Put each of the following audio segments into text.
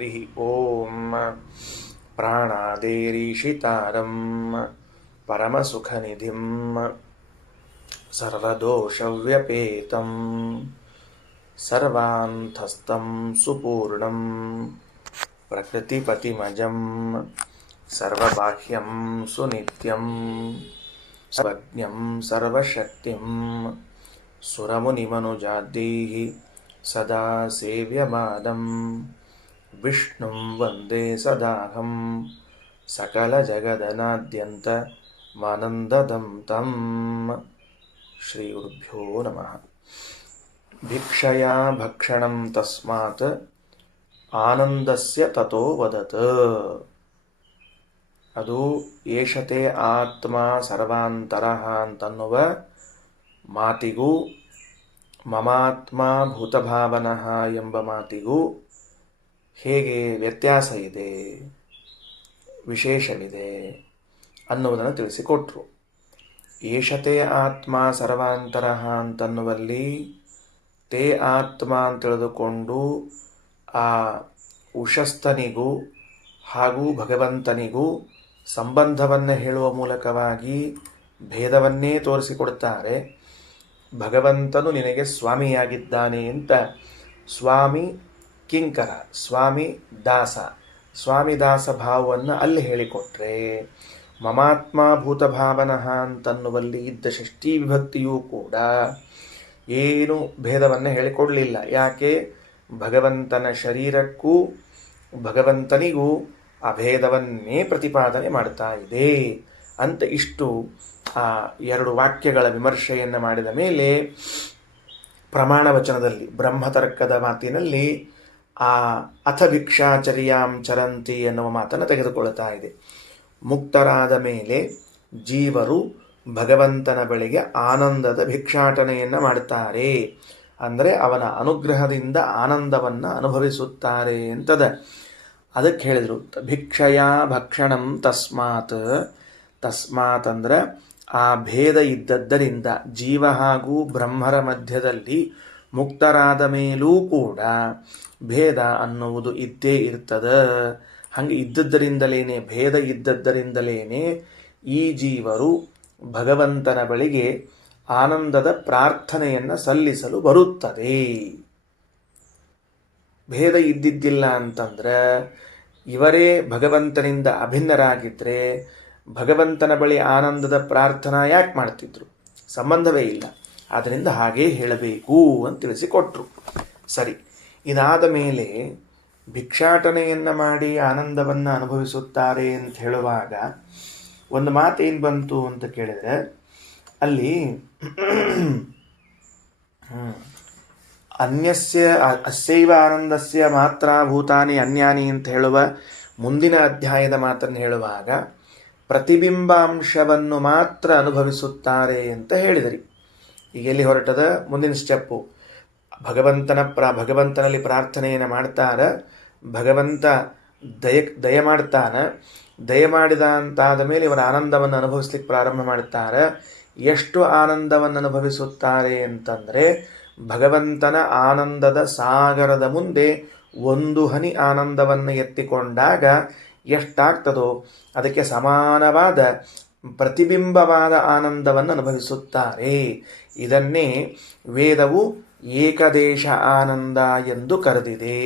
ಹರಿ ಓಂ. ಪ್ರಾಣಾದೇರೀಶಿತಾರಂ ಪರಮಸುಖನಿಧಿಂ ಸರ್ವದೋಷವ್ಯಪೇತಂ ಸರ್ವಾಂತಸ್ಥಂ ಸುಪೂರ್ಣಂ ಪ್ರಕೃತಿಪತಿಮಜಂ ಸರ್ವಬಾಹ್ಯಂ ಸುನಿತ್ಯಂ ಸರ್ವಜ್ಞಂ ಸರ್ವಶಕ್ತಿಂ ಸುರಮುನಿಮನುಜಾದ್ಯೈಃ ಸದಾ ಸೇವ್ಯಮಾನಂ ವಿಷ್ಣುಂ ವಂದೇ ಸದಾಹಂ ಸಕಲಜಗದನಾದ್ಯಂತ ಮಾನಂದದಂ ತಂ. ಶ್ರೀ ಗುರುಭ್ಯೋ ನಮಃ. ಭಿಕ್ಷಯಾ ಭಕ್ಷಣಂ ತಸ್ಮಾತ್ ಆನಂದಸ್ಯ ತತೋ ವದತ್. ಅದು ಏಷತೆ ಆತ್ಮ ಸರ್ವಾಂತರಃ ಅಂತನ್ನುವ ಮಾತಿಗೂ ಮಮಾತ್ಮ ಭೂತಭಾವನಃ ಎಂಬ ಮಾತಿಗೂ ಹೇಗೆ ವ್ಯತ್ಯಾಸ ಇದೆ, ವಿಶೇಷವಿದೆ ಅನ್ನುವುದನ್ನು ತಿಳಿಸಿಕೊಟ್ರು. ಏಷತೆ ಆತ್ಮ ಸರ್ವಾಂತರಃ ಅಂತನ್ನುವಲ್ಲಿ ತೇ ಆತ್ಮ ಅಂತ ತಿಳಿದುಕೊಂಡು ಆ ಉಷಸ್ಥನಿಗೂ ಹಾಗೂ ಭಗವಂತನಿಗೂ ಸಂಬಂಧವನ್ನು ಹೇಳುವ ಮೂಲಕವಾಗಿ ಭೇದವನ್ನೇ ತೋರಿಸಿಕೊಡ್ತಾರೆ. ಭಗವಂತನು ನಿನಗೆ ಸ್ವಾಮಿಯಾಗಿದ್ದಾನೆ ಅಂತ ಸ್ವಾಮಿ ಕಿಂಕರ, ಸ್ವಾಮಿ ದಾಸ, ಸ್ವಾಮಿ ದಾಸ ಭಾವವನ್ನು ಅಲ್ಲಿ ಹೇಳಿಕೊಟ್ರೆ, ಮಮಾತ್ಮ ಭೂತಭಾವನಃ ಅಂತನ್ನುವಲ್ಲಿ ಇದ್ದ ಷಷ್ಠೀ ವಿಭಕ್ತಿಯೂ ಕೂಡ ಏನು ಭೇದವನ್ನು ಹೇಳಿಕೊಡಲಿಲ್ಲ. ಯಾಕೆ? ಭಗವಂತನ ಶರೀರಕ್ಕೂ ಭಗವಂತನಿಗೂ ಅಭೇದವನ್ನೇ ಪ್ರತಿಪಾದನೆ ಮಾಡ್ತಾ ಇದೆ ಅಂತ ಇಷ್ಟು ಆ ಎರಡು ವಾಕ್ಯಗಳ ವಿಮರ್ಶೆಯನ್ನು ಮಾಡಿದ ಮೇಲೆ ಪ್ರಮಾಣ ವಚನದಲ್ಲಿ ಬ್ರಹ್ಮತರ್ಕದ ಮಾತಿನಲ್ಲಿ ಆ ಅಥ ಭಿಕ್ಷಾಚರ್ಯಾಂ ಚರಂತಿ ಎನ್ನುವ ಮಾತನ್ನು ತೆಗೆದುಕೊಳ್ತಾ ಇದೆ. ಮುಕ್ತರಾದ ಮೇಲೆ ಜೀವರು ಭಗವಂತನ ಬಳಿಗೆ ಆನಂದದ ಭಿಕ್ಷಾಟನೆಯನ್ನು ಮಾಡ್ತಾರೆ, ಅಂದರೆ ಅವನ ಅನುಗ್ರಹದಿಂದ ಆನಂದವನ್ನು ಅನುಭವಿಸುತ್ತಾರೆ ಅಂತದ. ಅದಕ್ಕೆ ಹೇಳಿದರು ಭಿಕ್ಷಯಾ ಭಕ್ಷಣಂ ತಸ್ಮಾತ್. ತಸ್ಮಾತ್ ಅಂದರೆ ಆ ಭೇದ ಇದ್ದದ್ದರಿಂದ ಜೀವ ಹಾಗೂ ಬ್ರಹ್ಮರ ಮಧ್ಯದಲ್ಲಿ ಮುಕ್ತರಾದ ಮೇಲೂ ಕೂಡ ಭೇದ ಅನ್ನುವುದು ಇದ್ದೇ ಇರ್ತದ. ಹಾಗೆ ಇದ್ದದ್ದರಿಂದಲೇನೆ, ಭೇದ ಇದ್ದದ್ದರಿಂದಲೇನೆ ಈ ಜೀವರು ಭಗವಂತನ ಬಳಿಗೆ ಆನಂದದ ಪ್ರಾರ್ಥನೆಯನ್ನು ಸಲ್ಲಿಸಲು ಬರುತ್ತದೆ. ಭೇದ ಇದ್ದಿದ್ದಿಲ್ಲ ಅಂತಂದ್ರೆ ಇವರೇ ಭಗವಂತನಿಂದ ಅಭಿನ್ನರಾಗಿದ್ದರೆ ಭಗವಂತನ ಬಳಿ ಆನಂದದ ಪ್ರಾರ್ಥನಾ ಯಾಕೆ ಮಾಡ್ತಿದ್ರು? ಸಂಬಂಧವೇ ಇಲ್ಲ. ಆದ್ದರಿಂದ ಹಾಗೇ ಹೇಳಬೇಕು ಅಂತ ತಿಳಿಸಿಕೊಟ್ರು. ಸರಿ, ಇದಾದ ಮೇಲೆ ಭಿಕ್ಷಾಟನೆಯನ್ನು ಮಾಡಿ ಆನಂದವನ್ನು ಅನುಭವಿಸುತ್ತಾರೆ ಅಂತ ಹೇಳುವಾಗ ಒಂದು ಮಾತೇನು ಬಂತು ಅಂತ ಕೇಳಿದರೆ, ಅಲ್ಲಿ ಅನ್ಯಸ್ಯ ಅಸ್ಯೈವ ಆನಂದಸ್ಯ ಮಾತ್ರ ಭೂತಾನಿ ಅನ್ಯಾನಿ ಅಂತ ಹೇಳುವ ಮುಂದಿನ ಅಧ್ಯಾಯದ ಮಾತನ್ನು ಹೇಳುವಾಗ ಪ್ರತಿಬಿಂಬಾಂಶವನ್ನು ಮಾತ್ರ ಅನುಭವಿಸುತ್ತಾರೆ ಅಂತ ಹೇಳಿದರಿ. ಈಗ ಎಲ್ಲಿ ಹೊರಟದ ಮುಂದಿನ ಸ್ಟೆಪ್ಪು? ಭಗವಂತನಲ್ಲಿ ಪ್ರಾರ್ಥನೆಯನ್ನು ಮಾಡ್ತಾರ, ಭಗವಂತ ದಯ ಮಾಡ್ತಾನೆ. ದಯ ಮಾಡಿದ ಅಂತಾದ ಮೇಲೆ ಇವರ ಆನಂದವನ್ನು ಅನುಭವಿಸ್ಲಿಕ್ಕೆ ಪ್ರಾರಂಭ ಮಾಡ್ತಾರೆ. ಎಷ್ಟು ಆನಂದವನ್ನು ಅನುಭವಿಸುತ್ತಾರೆ ಅಂತಂದರೆ ಭಗವಂತನ ಆನಂದದ ಸಾಗರದ ಮುಂದೆ ಒಂದು ಹನಿ ಆನಂದವನ್ನು ಎತ್ತಿಕೊಂಡಾಗ ಎಷ್ಟಾಗ್ತದೋ ಅದಕ್ಕೆ ಸಮಾನವಾದ ಪ್ರತಿಬಿಂಬವಾದ ಆನಂದವನ್ನು ಅನುಭವಿಸುತ್ತಾರೆ. ಇದನ್ನೇ ವೇದವು ಏಕದೇಶ ಆನಂದ ಎಂದು ಕರೆದಿದೆ.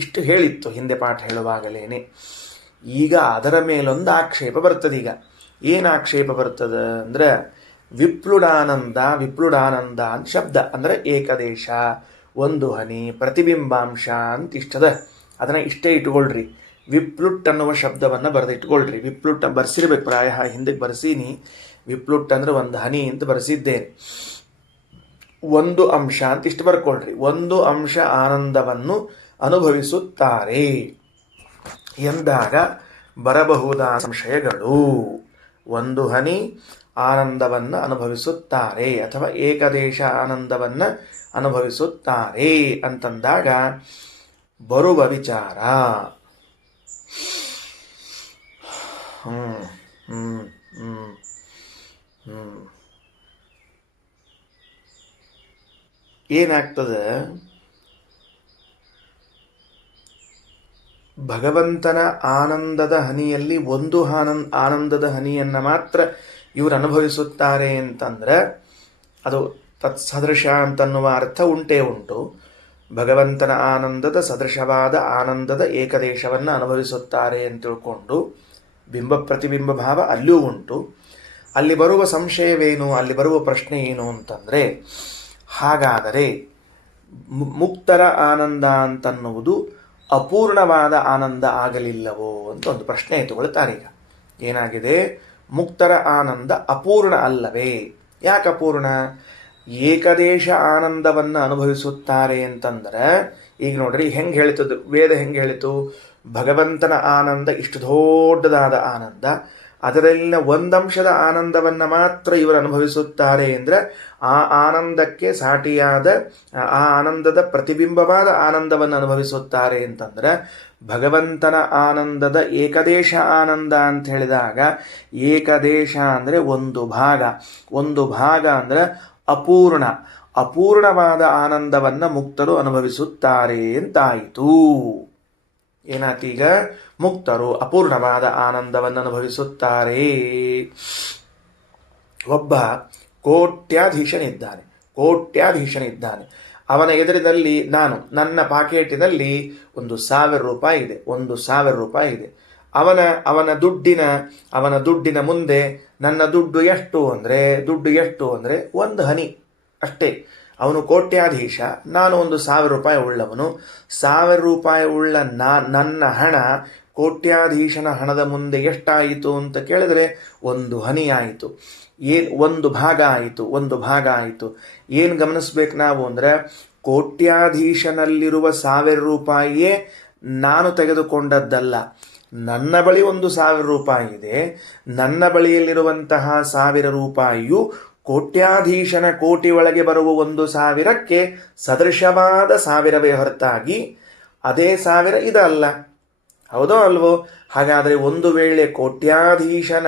ಇಷ್ಟು ಹೇಳಿತ್ತು ಹಿಂದೆ ಪಾಠ ಹೇಳುವಾಗಲೇನೆ. ಈಗ ಅದರ ಮೇಲೊಂದು ಆಕ್ಷೇಪ ಬರ್ತದೆ. ಈಗ ಏನು ಆಕ್ಷೇಪ ಬರ್ತದೆ ಅಂದರೆ ವಿಪ್ಲುಡಾನಂದ ಅಂತ ಶಬ್ದ ಅಂದರೆ ಏಕದೇಶ, ಒಂದು ಹನಿ, ಪ್ರತಿಬಿಂಬಾಂಶ ಅಂತ ಇಷ್ಟದ. ಅದನ್ನು ಇಷ್ಟೇ ಇಟ್ಕೊಳ್ರಿ. ವಿಪ್ಲುಟ್ ಅನ್ನುವ ಶಬ್ದವನ್ನು ಬರೆದಿಟ್ಕೊಳ್ರಿ. ವಿಪ್ಲುಟ್ ಬರ್ಸಿರ್ಬೇಕು, ಪ್ರಾಯ ಹಿಂದಕ್ಕೆ ಬರ್ಸೀನಿ. ವಿಪ್ಲುಟ್ ಅಂದರೆ ಒಂದು ಹನಿ ಅಂತ ಬರೆಸಿದ್ದೇನೆ. ಒಂದು ಅಂಶ ಅಂತ ಇಷ್ಟು ಬರ್ಕೊಳ್ರಿ. ಒಂದು ಅಂಶ ಆನಂದವನ್ನು ಅನುಭವಿಸುತ್ತಾರೆ ಎಂದಾಗ ಬರಬಹುದಾದ ಸಂಶಯಗಳು. ಒಂದು ಹನಿ ಆನಂದವನ್ನು ಅನುಭವಿಸುತ್ತಾರೆ ಅಥವಾ ಏಕದೇಶ ಆನಂದವನ್ನು ಅನುಭವಿಸುತ್ತಾರೆ ಅಂತಂದಾಗ ಬರುವ ವಿಚಾರ ಏನಾಗ್ತದೆ? ಭಗವಂತನ ಆನಂದದ ಹನಿಯಲ್ಲಿ ಒಂದು ಆನಂದದ ಹನಿಯನ್ನು ಮಾತ್ರ ಇವರು ಅನುಭವಿಸುತ್ತಾರೆ ಅಂತಂದ್ರೆ ಅದು ತತ್ಸದೃಶ ಅಂತನ್ನುವ ಅರ್ಥ ಉಂಟೇ ಉಂಟು. ಭಗವಂತನ ಆನಂದದ ಸದೃಶವಾದ ಆನಂದದ ಏಕದೇಶವನ್ನು ಅನುಭವಿಸುತ್ತಾರೆ ಅಂತ ತಿಳ್ಕೊಂಡು ಬಿಂಬ ಪ್ರತಿಬಿಂಬ ಭಾವ ಅಲ್ಲಿಯೂ ಉಂಟು. ಅಲ್ಲಿ ಬರುವ ಸಂಶಯವೇನು, ಅಲ್ಲಿ ಬರುವ ಪ್ರಶ್ನೆ ಏನು ಅಂತಂದರೆ, ಹಾಗಾದರೆ ಮುಕ್ತರ ಆನಂದ ಅಂತನ್ನುವುದು ಅಪೂರ್ಣವಾದ ಆನಂದ ಆಗಲಿಲ್ಲವೋ ಅಂತ ಒಂದು ಪ್ರಶ್ನೆ ಎತ್ತುಕೊಳ್ತಾರೆ. ಈಗ ಏನಾಗಿದೆ, ಮುಕ್ತರ ಆನಂದ ಅಪೂರ್ಣ ಅಲ್ಲವೇ? ಯಾಕೆ ಅಪೂರ್ಣ? ಏಕದೇಶ ಆನಂದವನ್ನು ಅನುಭವಿಸುತ್ತಾರೆ ಅಂತಂದ್ರೆ, ಈಗ ನೋಡ್ರಿ ಹೆಂಗೆ ಹೇಳ್ತದ್ದು ವೇದ, ಹೆಂಗೆ ಹೇಳಿತು? ಭಗವಂತನ ಆನಂದ ಇಷ್ಟು ದೊಡ್ಡದಾದ ಆನಂದ, ಅದರಲ್ಲಿನ ಒಂದಂಶದ ಆನಂದವನ್ನು ಮಾತ್ರ ಇವರು ಅನುಭವಿಸುತ್ತಾರೆ ಅಂದರೆ ಆ ಆನಂದಕ್ಕೆ ಸಾಟಿಯಾದ ಆ ಆನಂದದ ಪ್ರತಿಬಿಂಬವಾದ ಆನಂದವನ್ನು ಅನುಭವಿಸುತ್ತಾರೆ ಅಂತಂದ್ರೆ, ಭಗವಂತನ ಆನಂದದ ಏಕದೇಶ ಆನಂದ ಅಂತ ಹೇಳಿದಾಗ, ಏಕದೇಶ ಅಂದರೆ ಒಂದು ಭಾಗ, ಒಂದು ಭಾಗ ಅಂದರೆ ಅಪೂರ್ಣ, ಅಪೂರ್ಣವಾದ ಆನಂದವನ್ನು ಮುಕ್ತರು ಅನುಭವಿಸುತ್ತಾರೆ ಅಂತಾಯಿತು. ಏನಾತೀಗ? ಮುಕ್ತರು ಅಪೂರ್ಣವಾದ ಆನಂದವನ್ನು ಅನುಭವಿಸುತ್ತಾರೆ. ಒಬ್ಬ ಕೋಟ್ಯಾಧೀಶನಿದ್ದಾನೆ, ಕೋಟ್ಯಾಧೀಶನಿದ್ದಾನೆ. ಅವನ ಎದುರಿನಲ್ಲಿ ನನ್ನ ಪಾಕೇಟಿನಲ್ಲಿ 1,000 ರೂಪಾಯಿ ಇದೆ, 1,000 ರೂಪಾಯಿ ಇದೆ. ಅವನ ದುಡ್ಡಿನ ಮುಂದೆ ನನ್ನ ದುಡ್ಡು ಎಷ್ಟು ಅಂದರೆ ಒಂದು ಹನಿ ಅಷ್ಟೇ. ಅವನು ಕೋಟ್ಯಾಧೀಶ, ನಾನು 1,000 ರೂಪಾಯಿ ಉಳ್ಳವನು. 1,000 ರೂಪಾಯಿ ಉಳ್ಳ ನನ್ನ ಹಣ ಕೋಟ್ಯಾಧೀಶನ ಹಣದ ಮುಂದೆ ಎಷ್ಟಾಯಿತು ಅಂತ ಕೇಳಿದ್ರೆ ಒಂದು ಹನಿ ಆಯಿತು. ಒಂದು ಭಾಗ ಆಯಿತು. ಏನು ಗಮನಿಸ್ಬೇಕು ನಾವು ಅಂದರೆ, ಕೋಟ್ಯಾಧೀಶನಲ್ಲಿರುವ 1,000 ರೂಪಾಯಿಯೇ ನಾನು ತೆಗೆದುಕೊಂಡದ್ದಲ್ಲ. ನನ್ನ ಬಳಿ 1,000 ರೂಪಾಯಿ ಇದೆ, ನನ್ನ ಬಳಿಯಲ್ಲಿರುವಂತಹ 1,000 ರೂಪಾಯಿಯು ಕೋಟ್ಯಾಧೀಶನ ಕೋಟಿ ಒಳಗೆ ಬರುವ 1,000ಕ್ಕೆ ಸದೃಶವಾದ 1,000ವೇ ಹೊರತಾಗಿ ಅದೇ 1,000 ಇದಲ್ಲ. ಹೌದೋ ಅಲ್ವೋ? ಹಾಗಾದರೆ ಒಂದು ವೇಳೆ ಕೋಟ್ಯಾಧೀಶನ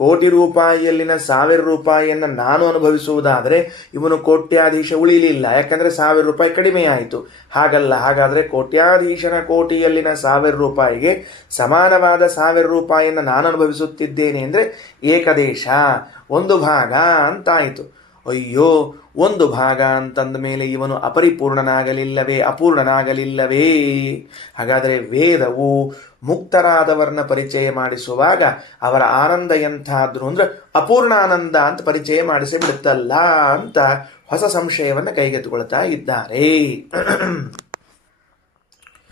ಕೋಟಿ ರೂಪಾಯಿಯಲ್ಲಿನ 1,000 ರೂಪಾಯಿಯನ್ನು ನಾನು ಅನುಭವಿಸುವುದಾದರೆ ಇವನು ಕೋಟ್ಯಾಧೀಶ ಉಳಿಲಿಲ್ಲ, ಯಾಕಂದರೆ 1,000 ರೂಪಾಯಿ ಕಡಿಮೆ ಆಯಿತು. ಹಾಗಲ್ಲ. ಹಾಗಾದರೆ ಕೋಟ್ಯಾಧೀಶನ ಕೋಟಿಯಲ್ಲಿನ 1,000 ರೂಪಾಯಿಗೆ ಸಮಾನವಾದ 1,000 ರೂಪಾಯಿಯನ್ನು ನಾನು ಅನುಭವಿಸುತ್ತಿದ್ದೇನೆ ಅಂದರೆ ಏಕದೇಶ, ಒಂದು ಭಾಗ ಅಂತಾಯಿತು. ಅಯ್ಯೋ, ಒಂದು ಭಾಗ ಅಂತಂದ ಮೇಲೆ ಇವನು ಅಪರಿಪೂರ್ಣನಾಗಲಿಲ್ಲವೇ, ಅಪೂರ್ಣನಾಗಲಿಲ್ಲವೇ? ಹಾಗಾದರೆ ವೇದವು ಮುಕ್ತರಾದವರನ್ನ ಪರಿಚಯ ಮಾಡಿಸುವಾಗ ಅವರ ಆನಂದ ಎಂಥಾದ್ರು ಅಂದ್ರೆ ಅಪೂರ್ಣ ಆನಂದ ಅಂತ ಪರಿಚಯ ಮಾಡಿಸಿ ಬಿಡುತ್ತಲ್ಲ ಅಂತ ಹೊಸ ಸಂಶಯವನ್ನು ಕೈಗೆತ್ತಿಕೊಳ್ತಾ ಇದ್ದಾರೆ.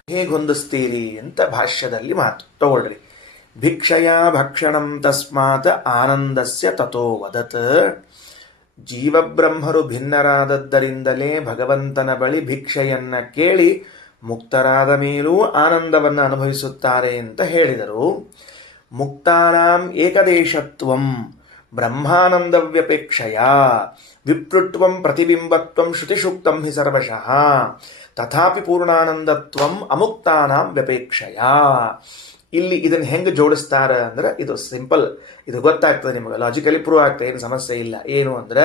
ಹೇಗೆ ಹೊಂದಿಸ್ತೀರಿ ಅಂತ ಭಾಷ್ಯದಲ್ಲಿ ಮಾತು ತಗೊಳ್ರಿ. ಭಿಕ್ಷಯ ಭಕ್ಷಣಂ ತಸ್ಮಾತ್ ಆನಂದಸ್ಯ ತಥೋ ವದತ್. ಜೀವಬ್ರಹ್ಮರು ಭಿನ್ನರಾದದ್ದರಿಂದಲೇ ಭಗವಂತನ ಬಳಿ ಭಿಕ್ಷೆಯನ್ನ ಕೇಳಿ ಮುಕ್ತರಾದ ಮೇಲೂ ಆನಂದವನ್ನು ಅನುಭವಿಸುತ್ತಾರೆ ಅಂತ ಹೇಳಿದರು. ಮುಕ್ತಾನಾಂ ಏಕದೇಶತ್ವಂ ಬ್ರಹ್ಮಾನಂದವ್ಯಪೇಕ್ಷಯ ವಿಪ್ರುತ್ವಂ ಪ್ರತಿಬಿಂಬತ್ವಂ ಶ್ರುತಿಶುಕ್ತಂ ಹಿ ಸರ್ವಶಃ ತಥಾಪಿ ಪೂರ್ಣಾನಂದತ್ವಂ ಅಮುಕ್ತಾನಾಂ ವ್ಯಪೇಕ್ಷಯ. ಇಲ್ಲಿ ಇದನ್ನು ಹೆಂಗೆ ಜೋಡಿಸ್ತಾರ ಅಂದ್ರೆ, ಇದು ಸಿಂಪಲ್, ಇದು ಗೊತ್ತಾಗ್ತದೆ ನಿಮಗೆ, ಲಾಜಿಕಲಿ ಪ್ರೂವ್ ಆಗ್ತದೆ, ಏನು ಸಮಸ್ಯೆ ಇಲ್ಲ. ಏನು ಅಂದ್ರೆ,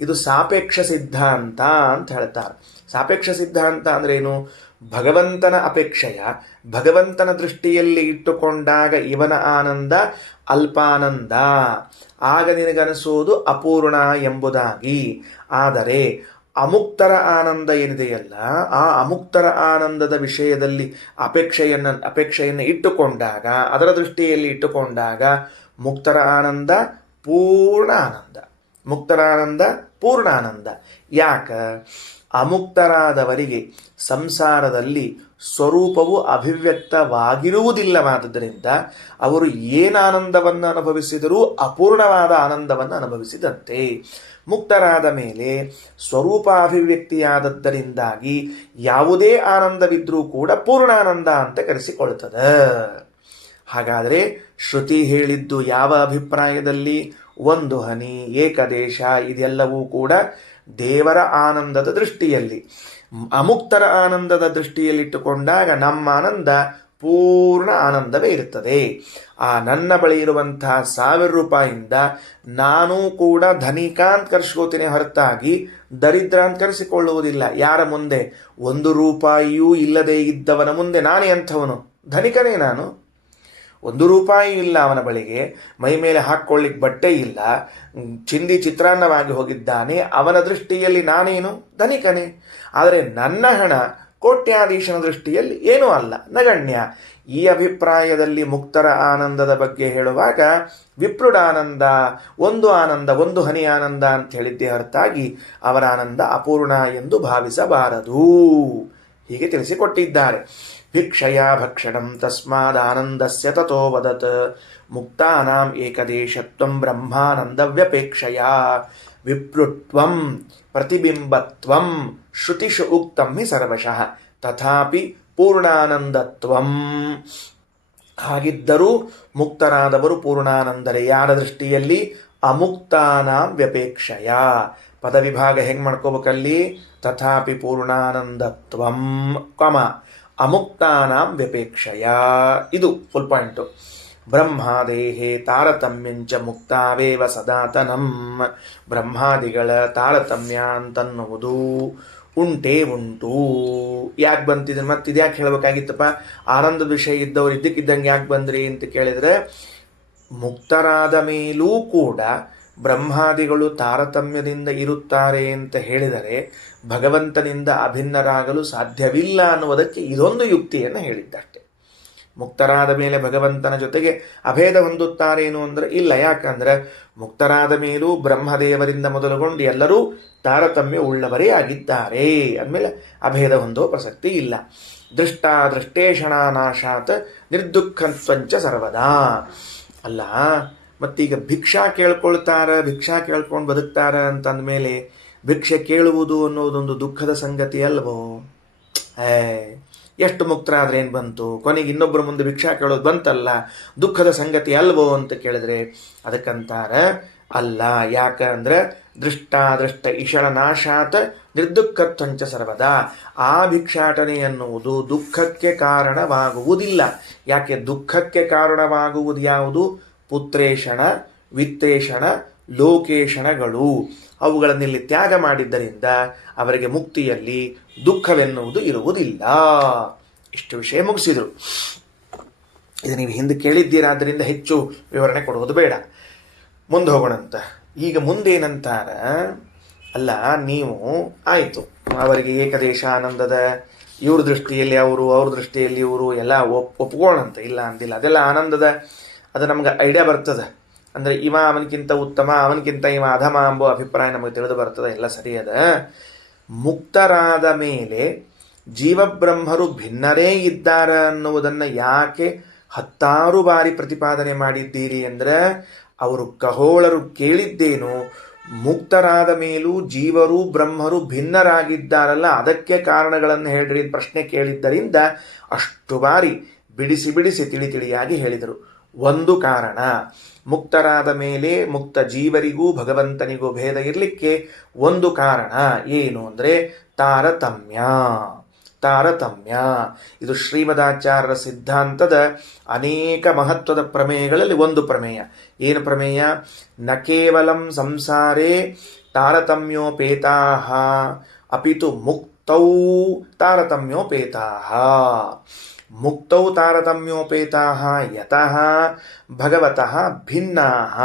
ಇದು ಸಾಪೇಕ್ಷ ಸಿದ್ಧಾಂತ ಅಂತ ಹೇಳ್ತಾರೆ. ಸಾಪೇಕ್ಷ ಸಿದ್ಧಾಂತ ಅಂದ್ರೆ ಏನು? ಭಗವಂತನ ಅಪೇಕ್ಷೆಯ ಭಗವಂತನ ದೃಷ್ಟಿಯಲ್ಲಿ ಇಟ್ಟುಕೊಂಡಾಗ ಇವನ ಆನಂದ ಅಲ್ಪಾನಂದ, ಆಗ ನಿನಗನಿಸೋದು ಅಪೂರ್ಣ ಎಂಬುದಾಗಿ. ಆದರೆ ಅಮುಕ್ತರ ಆನಂದ ಏನಿದೆಯಲ್ಲ, ಆ ಅಮುಕ್ತರ ಆನಂದದ ವಿಷಯದಲ್ಲಿ ಅಪೇಕ್ಷೆಯನ್ನು ಇಟ್ಟುಕೊಂಡಾಗ, ಅದರ ದೃಷ್ಟಿಯಲ್ಲಿ ಇಟ್ಟುಕೊಂಡಾಗ ಮುಕ್ತರ ಆನಂದ ಪೂರ್ಣ ಆನಂದ, ಮುಕ್ತರ ಆನಂದ ಪೂರ್ಣ ಆನಂದ. ಯಾಕ? ಅಮುಕ್ತರಾದವರಿಗೆ ಸಂಸಾರದಲ್ಲಿ ಸ್ವರೂಪವು ಅಭಿವ್ಯಕ್ತವಾಗಿರುವುದಿಲ್ಲವಾದ್ದರಿಂದ ಅವರು ಏನಾನಂದವನ್ನು ಅನುಭವಿಸಿದರೂ ಅಪೂರ್ಣವಾದ ಆನಂದವನ್ನು ಅನುಭವಿಸಿದಂತೆ. ಮುಕ್ತರಾದ ಮೇಲೆ ಸ್ವರೂಪ ಅಭಿವ್ಯಕ್ತಿಯಾದದ್ದರಿಂದಾಗಿ ಯಾವುದೇ ಆನಂದವಿದ್ರೂ ಕೂಡ ಪೂರ್ಣಾನಂದ ಅಂತ ಕರೆಸಿಕೊಳ್ಳುತ್ತದೆ. ಹಾಗಾದರೆ ಶ್ರುತಿ ಹೇಳಿದ್ದು ಯಾವ ಅಭಿಪ್ರಾಯದಲ್ಲಿ? ಒಂದು ಹನಿ, ಏಕದೇಶ, ಇದೆಲ್ಲವೂ ಕೂಡ ದೇವರ ಆನಂದದ ದೃಷ್ಟಿಯಲ್ಲಿ. ಅಮುಕ್ತರ ಆನಂದದ ದೃಷ್ಟಿಯಲ್ಲಿಟ್ಟುಕೊಂಡಾಗ ನಮ್ಮ ಆನಂದ ಪೂರ್ಣ ಆನಂದವೇ ಇರ್ತದೆ. ಆ ನನ್ನ ಬಳಿ ಇರುವಂತಹ 1000 ರೂಪಾಯಿಯಿಂದ ನಾನೂ ಕೂಡ ಧನಿಕ ಅಂತ ಕರೆಸ್ಕೋತೀನಿ ಹೊರತಾಗಿ ದರಿದ್ರ ಅಂತ ಕರೆಸಿಕೊಳ್ಳುವುದಿಲ್ಲ. ಯಾರ ಮುಂದೆ? 1 ರೂಪಾಯಿಯೂ ಇಲ್ಲದೆ ಇದ್ದವನ ಮುಂದೆ ನಾನೇ ಅಂಥವನು? ಧನಿಕನೇ ನಾನು. 1 ರೂಪಾಯಿ ಇಲ್ಲ ಅವನ ಬಳಿಗೆ, ಮೈ ಮೇಲೆ ಹಾಕ್ಕೊಳ್ಳಿಕ್ಕೆ ಬಟ್ಟೆ ಇಲ್ಲ, ಚಿಂದಿ ಚಿತ್ರಾನ್ನವಾಗಿ ಹೋಗಿದ್ದಾನೆ. ಅವನ ದೃಷ್ಟಿಯಲ್ಲಿ ನಾನೇನು? ಧನಿಕನೇ. ಆದರೆ ನನ್ನ ಹಣ ಕೋಟ್ಯಾಧೀಶನ ದೃಷ್ಟಿಯಲ್ಲಿ ಏನೂ ಅಲ್ಲ, ನಗಣ್ಯ. ಈ ಅಭಿಪ್ರಾಯದಲ್ಲಿ ಮುಕ್ತರ ಆನಂದದ ಬಗ್ಗೆ ಹೇಳುವಾಗ ವಿಪ್ರುಡಾನಂದ, ಒಂದು ಆನಂದ, ಒಂದು ಹನಿ ಆನಂದ ಅಂತ ಹೇಳಿದ್ದೇ ಹೊರತಾಗಿ ಅವರ ಆನಂದ ಅಪೂರ್ಣ ಎಂದು ಭಾವಿಸಬಾರದು. ಹೀಗೆ ತಿಳಿಸಿಕೊಟ್ಟಿದ್ದಾರೆ. ಭಿಕ್ಷಯ ಭಕ್ಷಣಂ ತಸ್ಮಾದಾನಂದಸ್ಯ ತಥೋ ವದತ್ ಮುಕ್ತಾನಾಂ ಏಕದೇಶತ್ವಂ ಬ್ರಹ್ಮಾನಂದವ್ಯಪೇಕ್ಷಯ ವಿಪ್ರುತ್ವಂ ಪ್ರತಿಬಿಂಬತ್ವಂ ಶ್ರುತಿಷು ಉಕ್ತಂ ಹಿ ಸರ್ವಶಃ ತಥಾಪಿ ಪೂರ್ಣಾನಂದತ್ವಂ. ಹಾಗಿದ್ದರೂ ಮುಕ್ತರಾದವರು ಪೂರ್ಣಾನಂದರೇ. ಯಾರ ದೃಷ್ಟಿಯಲ್ಲಿ? ಅಮುಕ್ತಾನಾಂ ವ್ಯಪೇಕ್ಷಯ. ಪದವಿಭಾಗ ಹೆಂಗೆ ಮಾಡ್ಕೋಬೇಕಲ್ಲಿ? ತಥಾಪಿ ಪೂರ್ಣಾನಂದತ್ವಂ ಕಮ ಅಮುಕ್ತಾನಾಂ ವ್ಯಪೇಕ್ಷಯ. ಇದು ಫುಲ್ ಪಾಯಿಂಟು. ಬ್ರಹ್ಮಾದೇಹೇ ತಾರತಮ್ಯಂಚ ಮುಕ್ತಾವೇವ ಸದಾತನಂ. ಬ್ರಹ್ಮಾದಿಗಳ ತಾರತಮ್ಯ ಅಂತನ್ನುವುದು ಉಂಟೇ ಉಂಟು. ಯಾಕೆ ಬಂತಿದೆ? ಮತ್ತಿದು ಯಾಕೆ ಹೇಳಬೇಕಾಗಿತ್ತಪ್ಪ? ಆನಂದದ ವಿಷಯ ಇದ್ದವ್ರು ಇದ್ದಕ್ಕಿದ್ದಂಗೆ ಯಾಕೆ ಬಂದ್ರಿ ಅಂತ ಕೇಳಿದರೆ, ಮುಕ್ತರಾದ ಮೇಲೂ ಕೂಡ ಬ್ರಹ್ಮಾದಿಗಳು ತಾರತಮ್ಯದಿಂದ ಇರುತ್ತಾರೆ ಅಂತ ಹೇಳಿದರೆ ಭಗವಂತನಿಂದ ಅಭಿನ್ನರಾಗಲು ಸಾಧ್ಯವಿಲ್ಲ ಅನ್ನುವುದಕ್ಕೆ ಇದೊಂದು ಯುಕ್ತಿಯನ್ನು ಹೇಳಿದ್ದಷ್ಟೆ. ಮುಕ್ತರಾದ ಮೇಲೆ ಭಗವಂತನ ಜೊತೆಗೆ ಅಭೇದ ಹೊಂದುತ್ತಾರೇನು ಅಂದರೆ ಇಲ್ಲ. ಯಾಕಂದ್ರೆ ಮುಕ್ತರಾದ ಮೇಲೂ ಬ್ರಹ್ಮದೇವರಿಂದ ಮೊದಲುಗೊಂಡು ಎಲ್ಲರೂ ತಾರತಮ್ಯ ಉಳ್ಳವರೇ ಆಗಿದ್ದಾರೆ. ಅಂದಮೇಲೆ ಅಭೇದ ಹೊಂದುವ ಪ್ರಸಕ್ತಿ ಇಲ್ಲ. ದೃಷ್ಟೇಶಣಾನಾಶಾತ್ ನಿರ್ದುಃಖತ್ವಂಚ ಸರ್ವದಾ. ಅಲ್ಲ, ಮತ್ತೀಗ ಭಿಕ್ಷಾ ಕೇಳ್ಕೊಂಡು ಬದುಕ್ತಾರ ಅಂತಂದಮೇಲೆ ಭಿಕ್ಷೆ ಕೇಳುವುದು ಅನ್ನೋದೊಂದು ದುಃಖದ ಸಂಗತಿ ಅಲ್ವೋ? ಎಷ್ಟು ಮುಕ್ತರಾದ್ರೆ ಏನು ಬಂತು? ಕೊನೆಗೆ ಇನ್ನೊಬ್ಬರ ಮುಂದೆ ಭಿಕ್ಷಾ ಕೇಳೋದು ಬಂತಲ್ಲ, ದುಃಖದ ಸಂಗತಿ ಅಲ್ವೋ ಅಂತ ಕೇಳಿದ್ರೆ ಅದಕ್ಕಂತಾರ ಅಲ್ಲ. ಯಾಕಂದ್ರೆ ದೃಷ್ಟ ಇಷಳನಾಶಾತ್ ನಿರ್ದುಃಖತ್ವಂಚ ಸರ್ವದಾ. ಆ ಭಿಕ್ಷಾಟನೆ ಎನ್ನುವುದು ದುಃಖಕ್ಕೆ ಕಾರಣವಾಗುವುದಿಲ್ಲ. ಯಾಕೆ? ದುಃಖಕ್ಕೆ ಕಾರಣವಾಗುವುದು ಯಾವುದು? ಪುತ್ರೇಷಣ, ವಿತ್ತೇಷಣ, ಲೋಕೇಶಣಗಳು. ಅವುಗಳನ್ನಿಲ್ಲಿ ತ್ಯಾಗ ಮಾಡಿದ್ದರಿಂದ ಅವರಿಗೆ ಮುಕ್ತಿಯಲ್ಲಿ ದುಃಖವೆನ್ನುವುದು ಇರುವುದಿಲ್ಲ. ಇಷ್ಟು ವಿಷಯ ಮುಗಿಸಿದರು. ಇದು ನೀವು ಹಿಂದೆ ಕೇಳಿದ್ದೀರಾದ್ದರಿಂದ ಹೆಚ್ಚು ವಿವರಣೆ ಕೊಡುವುದು ಬೇಡ. ಮುಂದೆ ಹೋಗೋಣಂತ. ಈಗ ಮುಂದೇನಂತಾರ, ಅಲ್ಲ ನೀವು ಆಯಿತು ಅವರಿಗೆ ಏಕದೇಶ ಆನಂದದ, ಇವ್ರ ದೃಷ್ಟಿಯಲ್ಲಿ ಅವರು, ಅವ್ರ ದೃಷ್ಟಿಯಲ್ಲಿ ಇವರು ಎಲ್ಲ ಒಪ್ಕೊಳ್ಳಂತ, ಇಲ್ಲ ಅಂದಿಲ್ಲ. ಅದೆಲ್ಲ ಆನಂದದ, ಅದು ನಮ್ಗೆ ಐಡಿಯಾ ಬರ್ತದೆ. ಅಂದರೆ ಇವ ಅವನಕ್ಕಿಂತ ಉತ್ತಮ, ಅವನಕ್ಕಿಂತ ಇವ ಅಧಮ ಎಂಬ ಅಭಿಪ್ರಾಯ ನಮಗೆ ತಿಳಿದು ಬರ್ತದೆ. ಎಲ್ಲ ಸರಿಯದ. ಮುಕ್ತರಾದ ಮೇಲೆ ಜೀವಬ್ರಹ್ಮರು ಭಿನ್ನರೇ ಇದ್ದಾರ ಅನ್ನುವುದನ್ನು ಯಾಕೆ 10 ಬಾರಿ ಪ್ರತಿಪಾದನೆ ಮಾಡಿದ್ದೀರಿ ಅಂದರೆ, ಅವರು ಖಗೋಳರು ಕೇಳಿದ್ದೇನು, ಮುಕ್ತರಾದ ಮೇಲೂ ಜೀವರು ಬ್ರಹ್ಮರು ಭಿನ್ನರಾಗಿದ್ದಾರಲ್ಲ, ಅದಕ್ಕೆ ಕಾರಣಗಳನ್ನು ಹೇಳ್ರಿ ಪ್ರಶ್ನೆ ಕೇಳಿದ್ದರಿಂದ ಅಷ್ಟು ಬಾರಿ ಬಿಡಿಸಿ ಬಿಡಿಸಿ ತಿಳಿಯಾಗಿ ಹೇಳಿದರು. ಒಂದು ಕಾರಣ, ಮುಕ್ತರಾದ ಮೇಲೆ ಮುಕ್ತ ಜೀವರಿಗೂ ಭಗವಂತನಿಗೂ ಭೇದ ಇರಲಿಕ್ಕೆ ಒಂದು ಕಾರಣ ಏನು ಅಂದರೆ ತಾರತಮ್ಯ. ಇದು ಶ್ರೀಮದಾಚಾರ್ಯರ ಸಿದ್ಧಾಂತದ ಅನೇಕ ಮಹತ್ವದ ಪ್ರಮೇಯಗಳಲ್ಲಿ ಒಂದು ಪ್ರಮೇಯ. ಏನು ಪ್ರಮೇಯ? ನ ಕೇವಲಂ ಸಂಸಾರೇ ತಾರತಮ್ಯೋಪೇತಾಃ ಅಪಿತು ಮುಕ್ತೌ ತಾರತಮ್ಯೋಪೇತಾಃ. ಮುಕ್ತೌ ತಾರತಮ್ಯೋಪೇತಾಃ ಯತಃ ಭಗವತಃ ಭಿನ್ನಾಃ.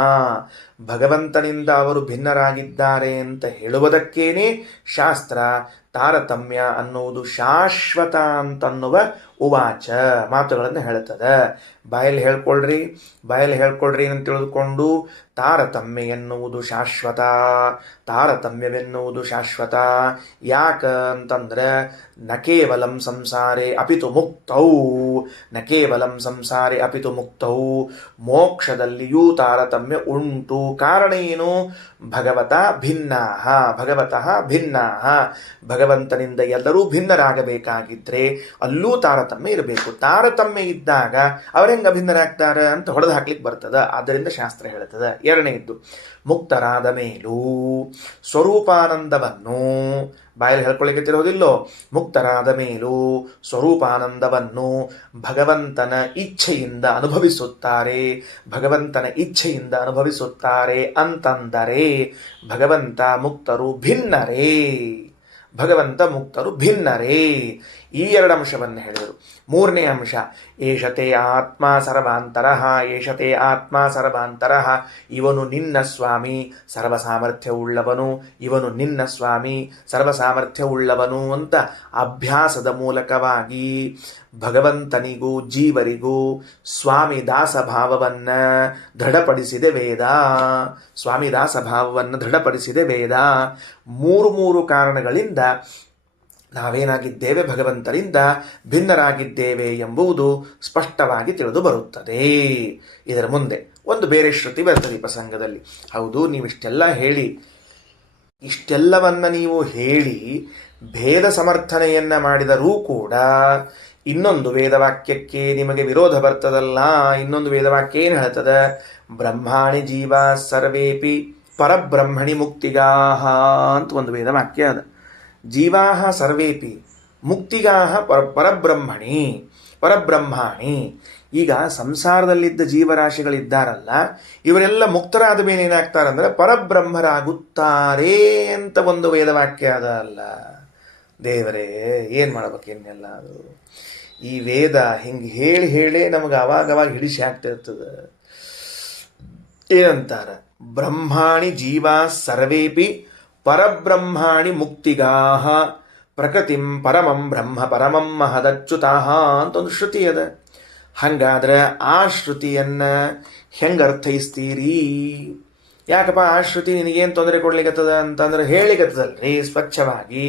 ಭಗವಂತನಿಂದ ಅವರು ಭಿನ್ನರಾಗಿದ್ದಾರೆ ಅಂತ ಹೇಳುವುದಕ್ಕೇನೆ ಶಾಸ್ತ್ರ ತಾರತಮ್ಯ ಅನ್ನುವುದು ಶಾಶ್ವತ ಅಂತನ್ನುವ ಉವಾಚ ಮಾತುಗಳನ್ನು ಹೇಳುತ್ತದೆ. ಬಾಯಲ್ಲಿ ಹೇಳ್ಕೊಳ್ರಿ ಅಂತ ತಿಳಿದುಕೊಂಡು ತಾರತಮ್ಯ ಎನ್ನುವುದು ಶಾಶ್ವತ, ತಾರತಮ್ಯವೆನ್ನುವುದು ಶಾಶ್ವತ. ಯಾಕ ಅಂತಂದ್ರೆ ನ ಕೇವಲಂ ಸಂಸಾರೇ ಅಪಿತು ಮುಕ್ತೌ, ನ ಕೇವಲಂ ಸಂಸಾರೇ ಅಪಿತು ಮುಕ್ತೌ, ಮೋಕ್ಷದಲ್ಲಿಯೂ ತಾರತಮ್ಯ ಉಂಟು. ಕಾರಣ ಏನು? ಭಗವತಃ ಭಿನ್ನಾಃ. ಭಗವಂತನಿಂದ ಎಲ್ಲರೂ ಭಿನ್ನರಾಗಬೇಕಾಗಿದ್ರೆ ಅಲ್ಲೂ ತಾರತಮ್ಯ ತಾರತಮ್ಯ ಇರಬೇಕು. ತಾರತಮ್ಯ ಇದ್ದಾಗ ಅವರೆಂಗೆ ಅಭಿನ್ನರಾಗ್ತಾರೆ ಅಂತ ಹೊಡೆದು ಹಾಕ್ಲಿಕ್ಕೆ ಬರ್ತದ. ಆದ್ದರಿಂದ ಶಾಸ್ತ್ರ ಹೇಳ್ತದ. ಎರಡನೆಯದ್ದು, ಮುಕ್ತರಾದ ಮೇಲೂ ಸ್ವರೂಪಾನಂದವನ್ನು ಬಾಯಲ್ಲಿ ಹೇಳ್ಕೊಳ್ಳಿಕ್ಕಿರೋದಿಲ್ಲೋ, ಮುಕ್ತರಾದ ಮೇಲೂ ಸ್ವರೂಪಾನಂದವನ್ನು ಭಗವಂತನ ಇಚ್ಛೆಯಿಂದ ಅನುಭವಿಸುತ್ತಾರೆ. ಭಗವಂತನ ಇಚ್ಛೆಯಿಂದ ಅನುಭವಿಸುತ್ತಾರೆ ಅಂತಂದರೆ ಭಗವಂತ ಮುಕ್ತರು ಭಿನ್ನರೇ. ಭಗವಂತ ಮುಕ್ತರು ಭಿನ್ನರೇ. ಈ ಎರಡು ಅಂಶವನ್ನು ಹೇಳಿದರು. ಮೂರನೇ ಅಂಶ, ಏಷತೆ ಆತ್ಮ ಸರ್ವಾಂತರಃ. ಏಷತೆ ಆತ್ಮ ಸರ್ವಾಂತರಃ. ಇವನು ನಿನ್ನ ಸ್ವಾಮಿ ಸರ್ವಸಾಮರ್ಥ್ಯವುಳ್ಳವನು. ಇವನು ನಿನ್ನ ಸ್ವಾಮಿ ಸರ್ವಸಾಮರ್ಥ್ಯವುಳ್ಳವನು ಅಂತ ಅಭ್ಯಾಸದ ಮೂಲಕವಾಗಿ ಭಗವಂತನಿಗೂ ಜೀವರಿಗೂ ಸ್ವಾಮಿ ದಾಸಭಾವವನ್ನು ದೃಢಪಡಿಸಿದೆ ವೇದ. ಸ್ವಾಮಿ ದಾಸಭಾವವನ್ನು ದೃಢಪಡಿಸಿದೆ ವೇದ. ಮೂರು ಕಾರಣಗಳಿಂದ ನಾವೇನಾಗಿದ್ದೇವೆ, ಭಗವಂತರಿಂದ ಭಿನ್ನರಾಗಿದ್ದೇವೆ ಎಂಬುದು ಸ್ಪಷ್ಟವಾಗಿ ತಿಳಿದು ಬರುತ್ತದೆ. ಇದರ ಮುಂದೆ ಒಂದು ಬೇರೆ ಶ್ರುತಿ ಬರ್ತದೆ ಈ ಪ್ರಸಂಗದಲ್ಲಿ. ಹೌದು, ನೀವಿಷ್ಟೆಲ್ಲ ಹೇಳಿ, ಇಷ್ಟೆಲ್ಲವನ್ನ ನೀವು ಹೇಳಿ ಭೇದ ಸಮರ್ಥನೆಯನ್ನ ಮಾಡಿದರೂ ಕೂಡ ಇನ್ನೊಂದು ವೇದವಾಕ್ಯಕ್ಕೆ ನಿಮಗೆ ವಿರೋಧ ಬರ್ತದಲ್ಲ. ಇನ್ನೊಂದು ವೇದವಾಕ್ಯ ಏನು ಹೇಳ್ತದ? ಬ್ರಹ್ಮಾಣಿ ಜೀವ ಸರ್ವೇಪಿ ಪರಬ್ರಹ್ಮಣಿ ಮುಕ್ತಿಗಾಹ ಅಂತ ಒಂದು ವೇದವಾಕ್ಯ ಅದ. ಜೀವಾಹ ಸರ್ವೇಪಿ ಮುಕ್ತಿಗಾಹ ಪರಬ್ರಹ್ಮಣಿ. ಈಗ ಸಂಸಾರದಲ್ಲಿದ್ದ ಜೀವರಾಶಿಗಳಿದ್ದಾರಲ್ಲ, ಇವರೆಲ್ಲ ಮುಕ್ತರಾದ ಮೇಲೆ ಏನಾಗ್ತಾರಂದ್ರೆ ಪರಬ್ರಹ್ಮರಾಗುತ್ತಾರೆ ಅಂತ ಒಂದು ವೇದವಾಕ್ಯ ಅದ ಅಲ್ಲ. ದೇವರೇ, ಏನು ಮಾಡ್ಬೇಕೇನೆಲ್ಲ ಅದು. ಈ ವೇದ ಹಿಂಗೆ ಹೇಳೇ ನಮಗೆ ಅವಾಗವಾಗ ಹಿಡಿಸಿ ಆಗ್ತಿರ್ತದೆ. ಏನಂತಾರ? ಬ್ರಹ್ಮಾಣಿ ಜೀವಾ ಸರ್ವೇಪಿ ಪರಬ್ರಹ್ಮಾಣಿ ಮುಕ್ತಿಗಾಹ ಪ್ರಕೃತಿಂ ಪರಮಂ ಬ್ರಹ್ಮ ಪರಮಂ ಮಹದಚ್ಯುತಾಹ ಅಂತ ಒಂದು ಶ್ರುತಿ ಅದ. ಹಂಗಾದ್ರೆ ಆ ಶ್ರುತಿಯನ್ನ ಹೆಂಗೆ ಅರ್ಥೈಸ್ತೀರಿ? ಯಾಕಪ್ಪ ಆ ಶ್ರುತಿ ನಿನಗೇನು ತೊಂದರೆ ಕೊಡ್ಲಿಕ್ಕತ್ತದ ಅಂತಂದ್ರೆ ಹೇಳಿಕತ್ತದಲ್ರಿ ಸ್ವಚ್ಛವಾಗಿ.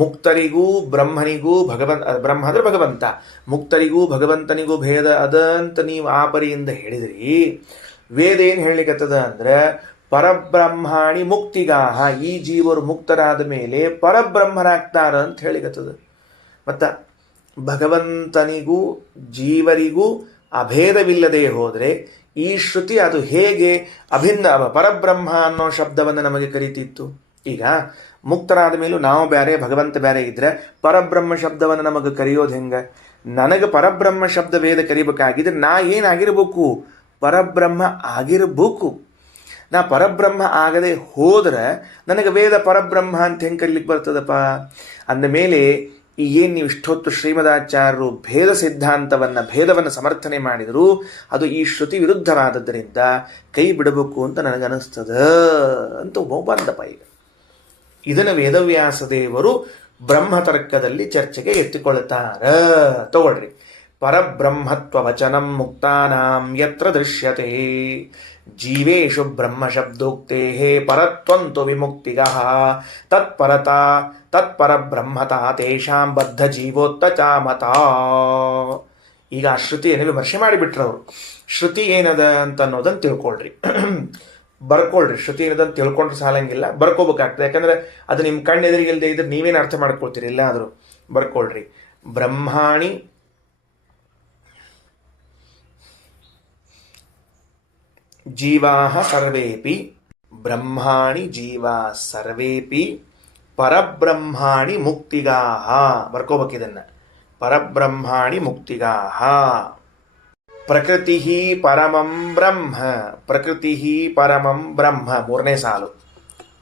ಮುಕ್ತರಿಗೂ ಬ್ರಹ್ಮನಿಗೂ ಬ್ರಹ್ಮ ಅಂದ್ರೆ ಭಗವಂತ, ಮುಕ್ತರಿಗೂ ಭಗವಂತನಿಗೂ ಭೇದ ಅದ ಅಂತ ನೀವು ಆ ಪರಿಯಿಂದ ಹೇಳಿದ್ರಿ. ವೇದ ಏನು ಹೇಳಿಕತ್ತದ ಅಂದ್ರೆ ಪರಬ್ರಹ್ಮಾಣಿ ಮುಕ್ತಿಗಾಹ, ಈ ಜೀವರು ಮುಕ್ತರಾದ ಮೇಲೆ ಪರಬ್ರಹ್ಮರಾಗ್ತಾರ ಅಂತ ಹೇಳಿಕತ್ತದ. ಮತ್ತ ಭಗವಂತನಿಗೂ ಜೀವರಿಗೂ ಅಭೇದವಿಲ್ಲದೆ ಹೋದರೆ ಈ ಶ್ರುತಿ ಅದು ಹೇಗೆ ಅಭಿನ್ನ ಪರಬ್ರಹ್ಮ ಅನ್ನೋ ಶಬ್ದವನ್ನು ನಮಗೆ ಕರೀತಿತ್ತು? ಈಗ ಮುಕ್ತರಾದ ಮೇಲೂ ನಾವು ಬೇರೆ ಭಗವಂತ ಬೇರೆ ಇದ್ರೆ ಪರಬ್ರಹ್ಮ ಶಬ್ದವನ್ನು ನಮಗೆ ಕರೆಯೋದು ಹೆಂಗ? ನನಗೆ ಪರಬ್ರಹ್ಮ ಶಬ್ದ ವೇದ ಕರಿಬೇಕಾಗಿದ್ರೆ ನಾ ಏನಾಗಿರ್ಬೇಕು? ಪರಬ್ರಹ್ಮ ಆಗಿರ್ಬೇಕು. ನಾ ಪರಬ್ರಹ್ಮ ಆಗದೆ ಹೋದ್ರೆ ನನಗೆ ವೇದ ಪರಬ್ರಹ್ಮ ಅಂತ ಹೆಂಗೆ ಕರೀಲಿಕ್ಕೆ ಬರ್ತದಪ್ಪ? ಅಂದಮೇಲೆ ಏನು ನೀವು ಇಷ್ಟೊತ್ತು ಶ್ರೀಮದಾಚಾರ್ಯರು ಭೇದವನ್ನು ಸಮರ್ಥನೆ ಮಾಡಿದರೂ ಅದು ಈ ಶ್ರುತಿ ವಿರುದ್ಧವಾದದ್ದರಿಂದ ಕೈ ಬಿಡಬೇಕು ಅಂತ ನನಗನ್ನಿಸ್ತದ ಅಂತ ಬಂದಪ್ಪ. ಈಗ ಇದನ್ನು ವೇದವ್ಯಾಸ ದೇವರು ಬ್ರಹ್ಮತರ್ಕದಲ್ಲಿ ಚರ್ಚೆಗೆ ಎತ್ತಿಕೊಳ್ಳುತ್ತಾರ. ತಗೊಳ್ರಿ. ಪರಬ್ರಹ್ಮತ್ವ ವಚನಂ ಮುಕ್ತಾನಾಂ ಯತ್ರ ದೃಶ್ಯತೆ ಜೀವೇಶು ಬ್ರಹ್ಮ ಶಬ್ದೋಕ್ತೇ ಪರತ್ವಂತು ವಿಮುಕ್ತಿಗಃ ತತ್ಪರಬ್ರಹ್ಮತಾ ತೇಷಾಂ ಬದ್ಧ ಜೀವೋತ್ತಚಾಮತ. ಈಗ ಆ ಶ್ರುತಿಯನ್ನು ವಿಮರ್ಶೆ ಮಾಡಿಬಿಟ್ರವರು. ಶ್ರುತಿ ಏನದ ಅಂತ ಅನ್ನೋದನ್ನು ತಿಳ್ಕೊಳ್ರಿ, ಬರ್ಕೊಳ್ರಿ. ಶ್ರುತಿ ಏನದಂತ ತಿಳ್ಕೊಂಡ್ರೆ ಸಾಲಂಗಿಲ್ಲ, ಬರ್ಕೋಬೇಕಾಗ್ತದೆ. ಯಾಕಂದ್ರೆ ಅದು ನಿಮ್ಮ ಕಣ್ಣೆದುರಿಗಿಲ್ಲದೆ ಇದ್ರೆ ನೀವೇನು ಅರ್ಥ ಮಾಡ್ಕೊಳ್ತೀರಿ? ಇಲ್ಲ ಆದರೂ ಬರ್ಕೊಳ್ರಿ. ಬ್ರಹ್ಮಾಣಿ ಜೀವಾಹ ಸರ್ವೇಪಿ ಬ್ರಹ್ಮಾಣಿ ಜೀವಾ ಸರ್ವೇಪಿ ಪರಬ್ರಹ್ಮಾಣಿ ಮುಕ್ತಿಗಾಹ. ಬರ್ಕೋಬೇಕಿದನ್ನ. ಪರಬ್ರಹ್ಮಾಣಿ ಮುಕ್ತಿಗಾಹ. ಪ್ರಕೃತಿ ಪರಮಂ ಬ್ರಹ್ಮ. ಪ್ರಕೃತಿ ಪರಮಂ ಬ್ರಹ್ಮ. ಮೂರನೇ ಸಾಲು.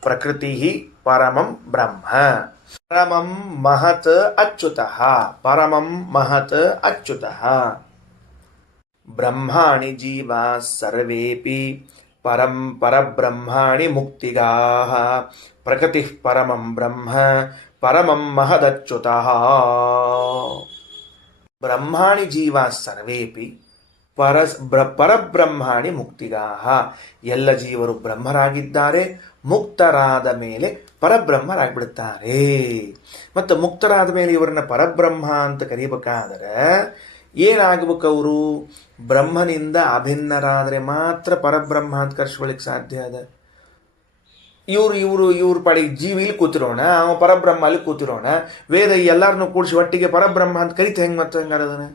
ಪ್ರಕೃತಿ ಪರಮಂ ಬ್ರಹ್ಮ. ಪರಮಂ ಮಹತ್ ಅಚ್ಯುತಃ. ಪರಮಂ ಮಹತ್ ಅಚ್ಯುತಃ. ಬ್ರಹ್ಮಾಣಿ ಜೀವಾ ಸರ್ವೇಪಿ ಪರಬ್ರಹ್ಮಾಣಿ ಮುಕ್ತಿಗಾಹ. ಪ್ರಕೃತಿ ಪರಮಂ ಬ್ರಹ್ಮ ಪರಮಂ ಮಹದಚ್ಯುತಃ. ಬ್ರಹ್ಮಾಣಿ ಜೀವಾ ಸರ್ವೇಪಿ ಪರಬ್ರಹ್ಮಾಣಿ ಮುಕ್ತಿಗಾಹ. ಎಲ್ಲ ಜೀವರು ಬ್ರಹ್ಮರಾಗಿದ್ದಾರೆ, ಮುಕ್ತರಾದ ಮೇಲೆ ಪರಬ್ರಹ್ಮರಾಗ್ಬಿಡುತ್ತಾರೆ. ಮತ್ತು ಮುಕ್ತರಾದ ಮೇಲೆ ಇವರನ್ನ ಪರಬ್ರಹ್ಮ ಅಂತ ಕರೀಬೇಕಾದರೆ ಏನಾಗಬೇಕು? ಅವರು ಬ್ರಹ್ಮನಿಂದ ಅಭಿನ್ನರಾದರೆ ಮಾತ್ರ ಪರಬ್ರಹ್ಮ ಅಂತ ಕರ್ಸ್ಕೊಳ್ಳಿಕ್ಕೆ ಸಾಧ್ಯ ಅದ. ಇವ್ರ ಪಾಡಿಗೆ ಜೀವಿ ಇಲ್ಲಿ ಕೂತಿರೋಣ, ಅವ ಪರಬ್ರಹ್ಮ ಅಲ್ಲಿ ಕೂತಿರೋಣ, ವೇದ ಎಲ್ಲರನ್ನೂ ಕೂಡಿಸಿ ಒಟ್ಟಿಗೆ ಪರಬ್ರಹ್ಮ ಅಂತ ಕರಿತ ಹೆಂಗೆ ಮತ್ತೆ ಹೆಂಗಾರದನ?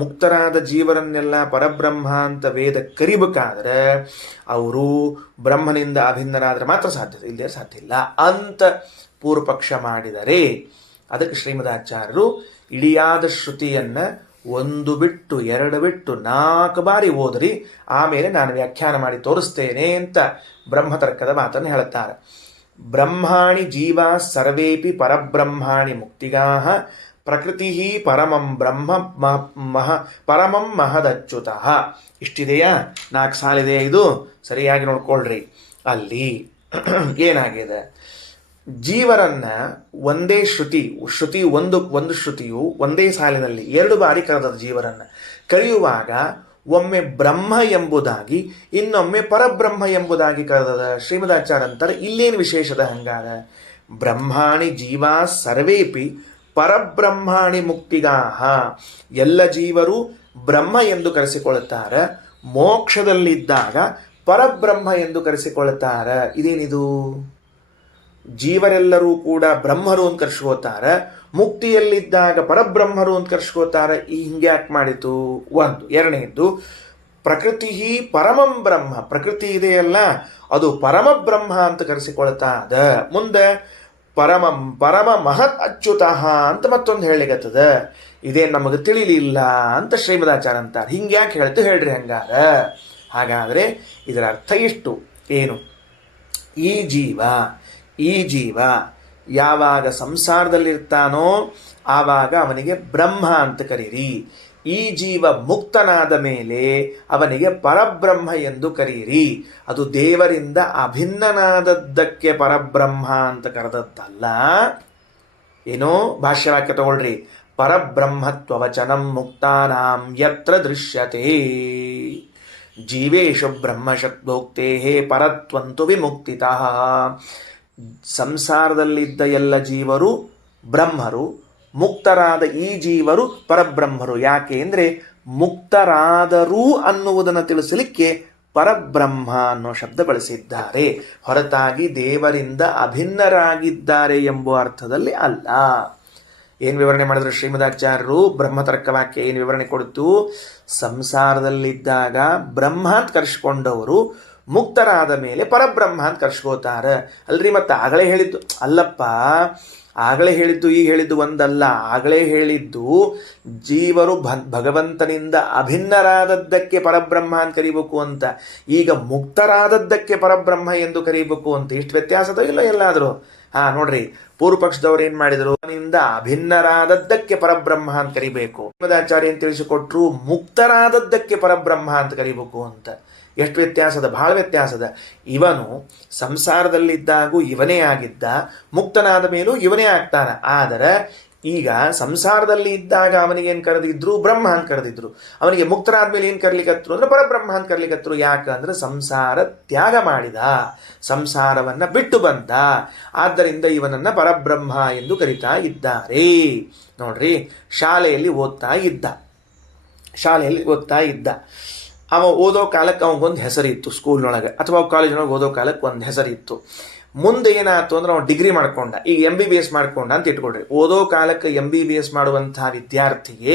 ಮುಕ್ತರಾದ ಜೀವರನ್ನೆಲ್ಲ ಪರಬ್ರಹ್ಮ ಅಂತ ವೇದ ಕರಿಬೇಕಾದ್ರೆ ಅವರು ಬ್ರಹ್ಮನಿಂದ ಅಭಿನ್ನರಾದ್ರೆ ಮಾತ್ರ ಸಾಧ್ಯತೆ, ಇಲ್ಲದೆ ಸಾಧ್ಯ ಇಲ್ಲ ಅಂತ ಪೂರ್ವಪಕ್ಷ ಮಾಡಿದರೆ ಅದಕ್ಕೆ ಶ್ರೀಮದಾಚಾರ್ಯರು ಇಡಿಯಾದ ಶ್ರುತಿಯನ್ನ 1 ಬಿಟ್ಟು 2 ಬಿಟ್ಟು 4 ಬಾರಿ ಓದ್ರಿ, ಆಮೇಲೆ ನಾನು ವ್ಯಾಖ್ಯಾನ ಮಾಡಿ ತೋರಿಸ್ತೇನೆ ಅಂತ ಬ್ರಹ್ಮತರ್ಕದ ಮಾತನ್ನು ಹೇಳುತ್ತಾರೆ. ಬ್ರಹ್ಮಾಣಿ ಜೀವ ಸರ್ವೇಪಿ ಪರಬ್ರಹ್ಮಾಣಿ ಮುಕ್ತಿಗಾಹ ಪ್ರಕೃತಿ ಪರಮಂ ಬ್ರಹ್ಮ ಪರಮಂ ಮಹದಚ್ಯುತಃ. ಇಷ್ಟಿದೆಯಾ? 4 ಸಾಲಿದೆಯಾ? ಇದು ಸರಿಯಾಗಿ ನೋಡ್ಕೊಳ್ರಿ. ಅಲ್ಲಿ ಏನಾಗಿದೆ, ಜೀವರನ್ನ ಒಂದೇ ಶ್ರುತಿ ಒಂದು ಶ್ರುತಿಯು ಒಂದೇ ಸಾಲಿನಲ್ಲಿ 2 ಬಾರಿ ಕರೆದ ಜೀವರನ್ನ ಕರೆಯುವಾಗ ಒಮ್ಮೆ ಬ್ರಹ್ಮ ಎಂಬುದಾಗಿ ಇನ್ನೊಮ್ಮೆ ಪರಬ್ರಹ್ಮ ಎಂಬುದಾಗಿ ಕರೆದದ. ಶ್ರೀಮದಾಚಾರ್ಯ ಅಂತಾರೆ ಇಲ್ಲೇನು ವಿಶೇಷದ ಹಂಗಾರ? ಬ್ರಹ್ಮಾಣಿ ಜೀವ ಸರ್ವೇಪಿ ಪರಬ್ರಹ್ಮಾಣಿ ಮುಕ್ತಿಗಾಹ, ಎಲ್ಲ ಜೀವರು ಬ್ರಹ್ಮ ಎಂದು ಕರೆಸಿಕೊಳ್ಳುತ್ತಾರೆ, ಮೋಕ್ಷದಲ್ಲಿದ್ದಾಗ ಪರಬ್ರಹ್ಮ ಎಂದು ಕರೆಸಿಕೊಳ್ಳುತ್ತಾರೆ. ಇದೇನಿದು? ಜೀವರೆಲ್ಲರೂ ಕೂಡ ಬ್ರಹ್ಮರು ಅಂತ ಕರ್ಸ್ಕೋತಾರೆ, ಮುಕ್ತಿಯಲ್ಲಿದ್ದಾಗ ಪರಬ್ರಹ್ಮರು ಅಂತ ಕರ್ಸ್ಕೋತಾರೆ. ಹಿಂಗೆ ಯಾಕೆ ಮಾಡಿತು? ಒಂದು. ಎರಡನೇದ್ದು, ಪ್ರಕೃತಿ ಪರಮಂ ಬ್ರಹ್ಮ, ಪ್ರಕೃತಿ ಇದೆಯಲ್ಲ ಅದು ಪರಮ ಬ್ರಹ್ಮ ಅಂತ ಕರೆಸಿಕೊಳ್ತಾದ. ಮುಂದೆ ಪರಮ ಮಹತ್ ಅಚ್ಯುತಃ ಅಂತ ಮತ್ತೊಂದು ಹೇಳಿಗತ್ತದ. ಇದೇ ನಮಗೆ ತಿಳಿಲಿಲ್ಲ ಅಂತ ಶ್ರೀಮದಾಚಾರ್ಯ ಅಂತಾರೆ. ಹಿಂಗೆ ಯಾಕೆ ಹೇಳ್ತು ಹೇಳ್ರಿ ಹಂಗಾರ? ಹಾಗಾದರೆ ಇದರ ಅರ್ಥ ಇಷ್ಟು. ಏನು? ಈ ಜೀವ ಯಾವಾಗ ಸಂಸಾರದಲ್ಲಿರ್ತಾನೋ ಆವಾಗ ಅವನಿಗೆ ಬ್ರಹ್ಮ ಅಂತ ಕರೀರಿ. ಈ ಜೀವ ಮುಕ್ತನಾದ ಮೇಲೆ ಅವನಿಗೆ ಪರಬ್ರಹ್ಮ ಎಂದು ಕರೀರಿ. ಅದು ದೇವರಿಂದ ಅಭಿನ್ನನಾದದ್ದಕ್ಕೆ ಪರಬ್ರಹ್ಮ ಅಂತ ಕರೆದದ್ದಲ್ಲ. ಏನೋ ಭಾಷ್ಯವಾಕ್ಯ ತಗೊಳ್ರಿ. ಪರಬ್ರಹ್ಮತ್ವವಚನಂ ಮುಕ್ತಾನಾಂ ಯತ್ರ ದೃಶ್ಯತೆ ಜೀವೇಶು ಬ್ರಹ್ಮಶಬ್ದೋಕ್ತೇ ಪರತ್ವಂತು ವಿಮುಕ್ತಿತಃ. ಸಂಸಾರದಲ್ಲಿದ್ದ ಎಲ್ಲ ಜೀವರು ಬ್ರಹ್ಮರು, ಮುಕ್ತರಾದ ಈ ಜೀವರು ಪರಬ್ರಹ್ಮರು. ಯಾಕೆ ಅಂದರೆ ಮುಕ್ತರಾದರು ಅನ್ನುವುದನ್ನು ತಿಳಿಸಲಿಕ್ಕೆ ಪರಬ್ರಹ್ಮ ಅನ್ನೋ ಶಬ್ದ ಬಳಸಿದ್ದಾರೆ, ಹೊರತಾಗಿ ದೇವರಿಂದ ಅಭಿನ್ನರಾಗಿದ್ದಾರೆ ಎಂಬ ಅರ್ಥದಲ್ಲಿ ಅಲ್ಲ. ಏನು ವಿವರಣೆ ಮಾಡಿದ್ರು ಶ್ರೀಮದಾಚಾರ್ಯರು? ಬ್ರಹ್ಮತರ್ಕವಾಕ್ಯ ಏನು ವಿವರಣೆ ಕೊಡ್ತು? ಸಂಸಾರದಲ್ಲಿದ್ದಾಗ ಬ್ರಹ್ಮ ಅಂತ ಕರೆಸ್ಕೊಂಡವರು ಮುಕ್ತರಾದ ಮೇಲೆ ಪರಬ್ರಹ್ಮ ಅಂತ ಕರ್ಸ್ಕೋತಾರೆ. ಅಲ್ರಿ, ಮತ್ತೆ ಆಗಲೇ ಹೇಳಿದ್ದು ಅಲ್ಲಪ್ಪ, ಆಗಲೇ ಹೇಳಿದ್ದು ಈಗ ಹೇಳಿದ್ದು ಒಂದಲ್ಲ. ಆಗಲೇ ಹೇಳಿದ್ದು ಜೀವರು ಭಗವಂತನಿಂದ ಅಭಿನ್ನರಾದದ್ದಕ್ಕೆ ಪರಬ್ರಹ್ಮ ಅಂತ ಕರಿಬೇಕು ಅಂತ, ಈಗ ಮುಕ್ತರಾದದ್ದಕ್ಕೆ ಪರಬ್ರಹ್ಮ ಎಂದು ಕರಿಬೇಕು ಅಂತ. ಇಷ್ಟು ವ್ಯತ್ಯಾಸದ ಇಲ್ಲ ಎಲ್ಲಾದರೂ? ನೋಡ್ರಿ, ಪೂರ್ವಪಕ್ಷದವ್ರು ಏನ್ ಮಾಡಿದ್ರು? ನಿಂದ ಅಭಿನ್ನರಾದದ್ದಕ್ಕೆ ಪರಬ್ರಹ್ಮ ಅಂತ ಕರಿಬೇಕು. ಶ್ರೀಮದಾಚಾರ್ಯ ಏನು ತಿಳಿಸಿಕೊಟ್ರು? ಮುಕ್ತರಾದದ್ದಕ್ಕೆ ಪರಬ್ರಹ್ಮ ಅಂತ ಕರಿಬೇಕು ಅಂತ. ಎಷ್ಟು ವ್ಯತ್ಯಾಸದ? ಬಹಳ ವ್ಯತ್ಯಾಸದ. ಇವನು ಸಂಸಾರದಲ್ಲಿದ್ದಾಗೂ ಇವನೇ ಆಗಿದ್ದ, ಮುಕ್ತನಾದ ಮೇಲೂ ಇವನೇ ಆಗ್ತಾನ. ಆದರೆ ಈಗ ಸಂಸಾರದಲ್ಲಿ ಇದ್ದಾಗ ಅವನಿಗೇನು ಕರೆದಿದ್ರು? ಬ್ರಹ್ಮ ಅಂತ ಕರೆದಿದ್ರು. ಅವನಿಗೆ ಮುಕ್ತರಾದ ಮೇಲೆ ಏನು ಕರ್ಲಿಕತ್ರು ಅಂದ್ರೆ ಪರಬ್ರಹ್ಮ ಅಂತ ಕರ್ಲಿಕತ್ರು. ಯಾಕಂದ್ರೆ ಸಂಸಾರ ತ್ಯಾಗ ಮಾಡಿದ, ಸಂಸಾರವನ್ನ ಬಿಟ್ಟು ಬಂದ. ಆದ್ದರಿಂದ ಇವನನ್ನ ಪರಬ್ರಹ್ಮ ಎಂದು ಕರಿತಾ ಇದ್ದಾರೆ. ನೋಡ್ರಿ, ಶಾಲೆಯಲ್ಲಿ ಓದ್ತಾ ಇದ್ದ. ಅವ ಓದೋ ಕಾಲಕ್ಕೆ ಅವನಿಗೊಂದು ಹೆಸರಿತ್ತು ಸ್ಕೂಲ್ನೊಳಗೆ, ಅಥವಾ ಕಾಲೇಜಿನೊಳಗೆ ಓದೋ ಕಾಲಕ್ಕೆ ಒಂದು ಹೆಸರಿತ್ತು. ಮುಂದೆ ಏನಾಯ್ತು ಅಂದ್ರೆ ಅವನು ಡಿಗ್ರಿ ಮಾಡ್ಕೊಂಡ, ಈಗ MBBS ಮಾಡ್ಕೊಂಡ ಅಂತ ಇಟ್ಕೊಳ್ರಿ. ಓದೋ ಕಾಲಕ್ಕೆ MBBS ಮಾಡುವಂತಹ ವಿದ್ಯಾರ್ಥಿಗೆ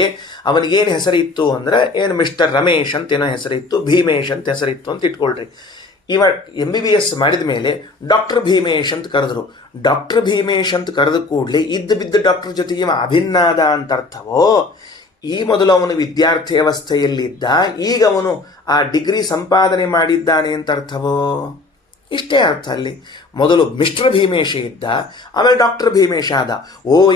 ಅವನಿಗೇನು ಹೆಸರಿತ್ತು ಅಂದ್ರೆ ಏನು ಮಿಸ್ಟರ್ ರಮೇಶ್ ಅಂತ ಏನೋ ಹೆಸರಿತ್ತು, ಭೀಮೇಶ್ ಅಂತ ಹೆಸರಿತ್ತು ಅಂತ ಇಟ್ಕೊಳ್ರಿ. ಇವ MBBS ಮಾಡಿದ ಮೇಲೆ ಡಾಕ್ಟರ್ ಭೀಮೇಶ್ ಅಂತ ಕರೆದ್ರು. ಡಾಕ್ಟರ್ ಭೀಮೇಶ್ ಅಂತ ಕರೆದ ಕೂಡಲೇ ಬಿದ್ದ ಡಾಕ್ಟರ್ ಜೊತೆಗೆ ಇವ ಅಭಿನ್ನಾದ ಅಂತ ಅರ್ಥವೋ? ಈ ಮೊದಲು ಅವನು ವಿದ್ಯಾರ್ಥಿ ಅವಸ್ಥೆಯಲ್ಲಿದ್ದ, ಈಗ ಅವನು ಆ ಡಿಗ್ರಿ ಸಂಪಾದನೆ ಮಾಡಿದ್ದಾನೆ ಅಂತ ಅರ್ಥವೋ? ಇಷ್ಟೇ ಅರ್ಥ ಅಲ್ಲಿ. ಮೊದಲು ಮಿಸ್ಟರ್ ಭೀಮೇಶ ಇದ್ದ, ಆಮೇಲೆ ಡಾಕ್ಟರ್ ಭೀಮೇಶ ಆದ.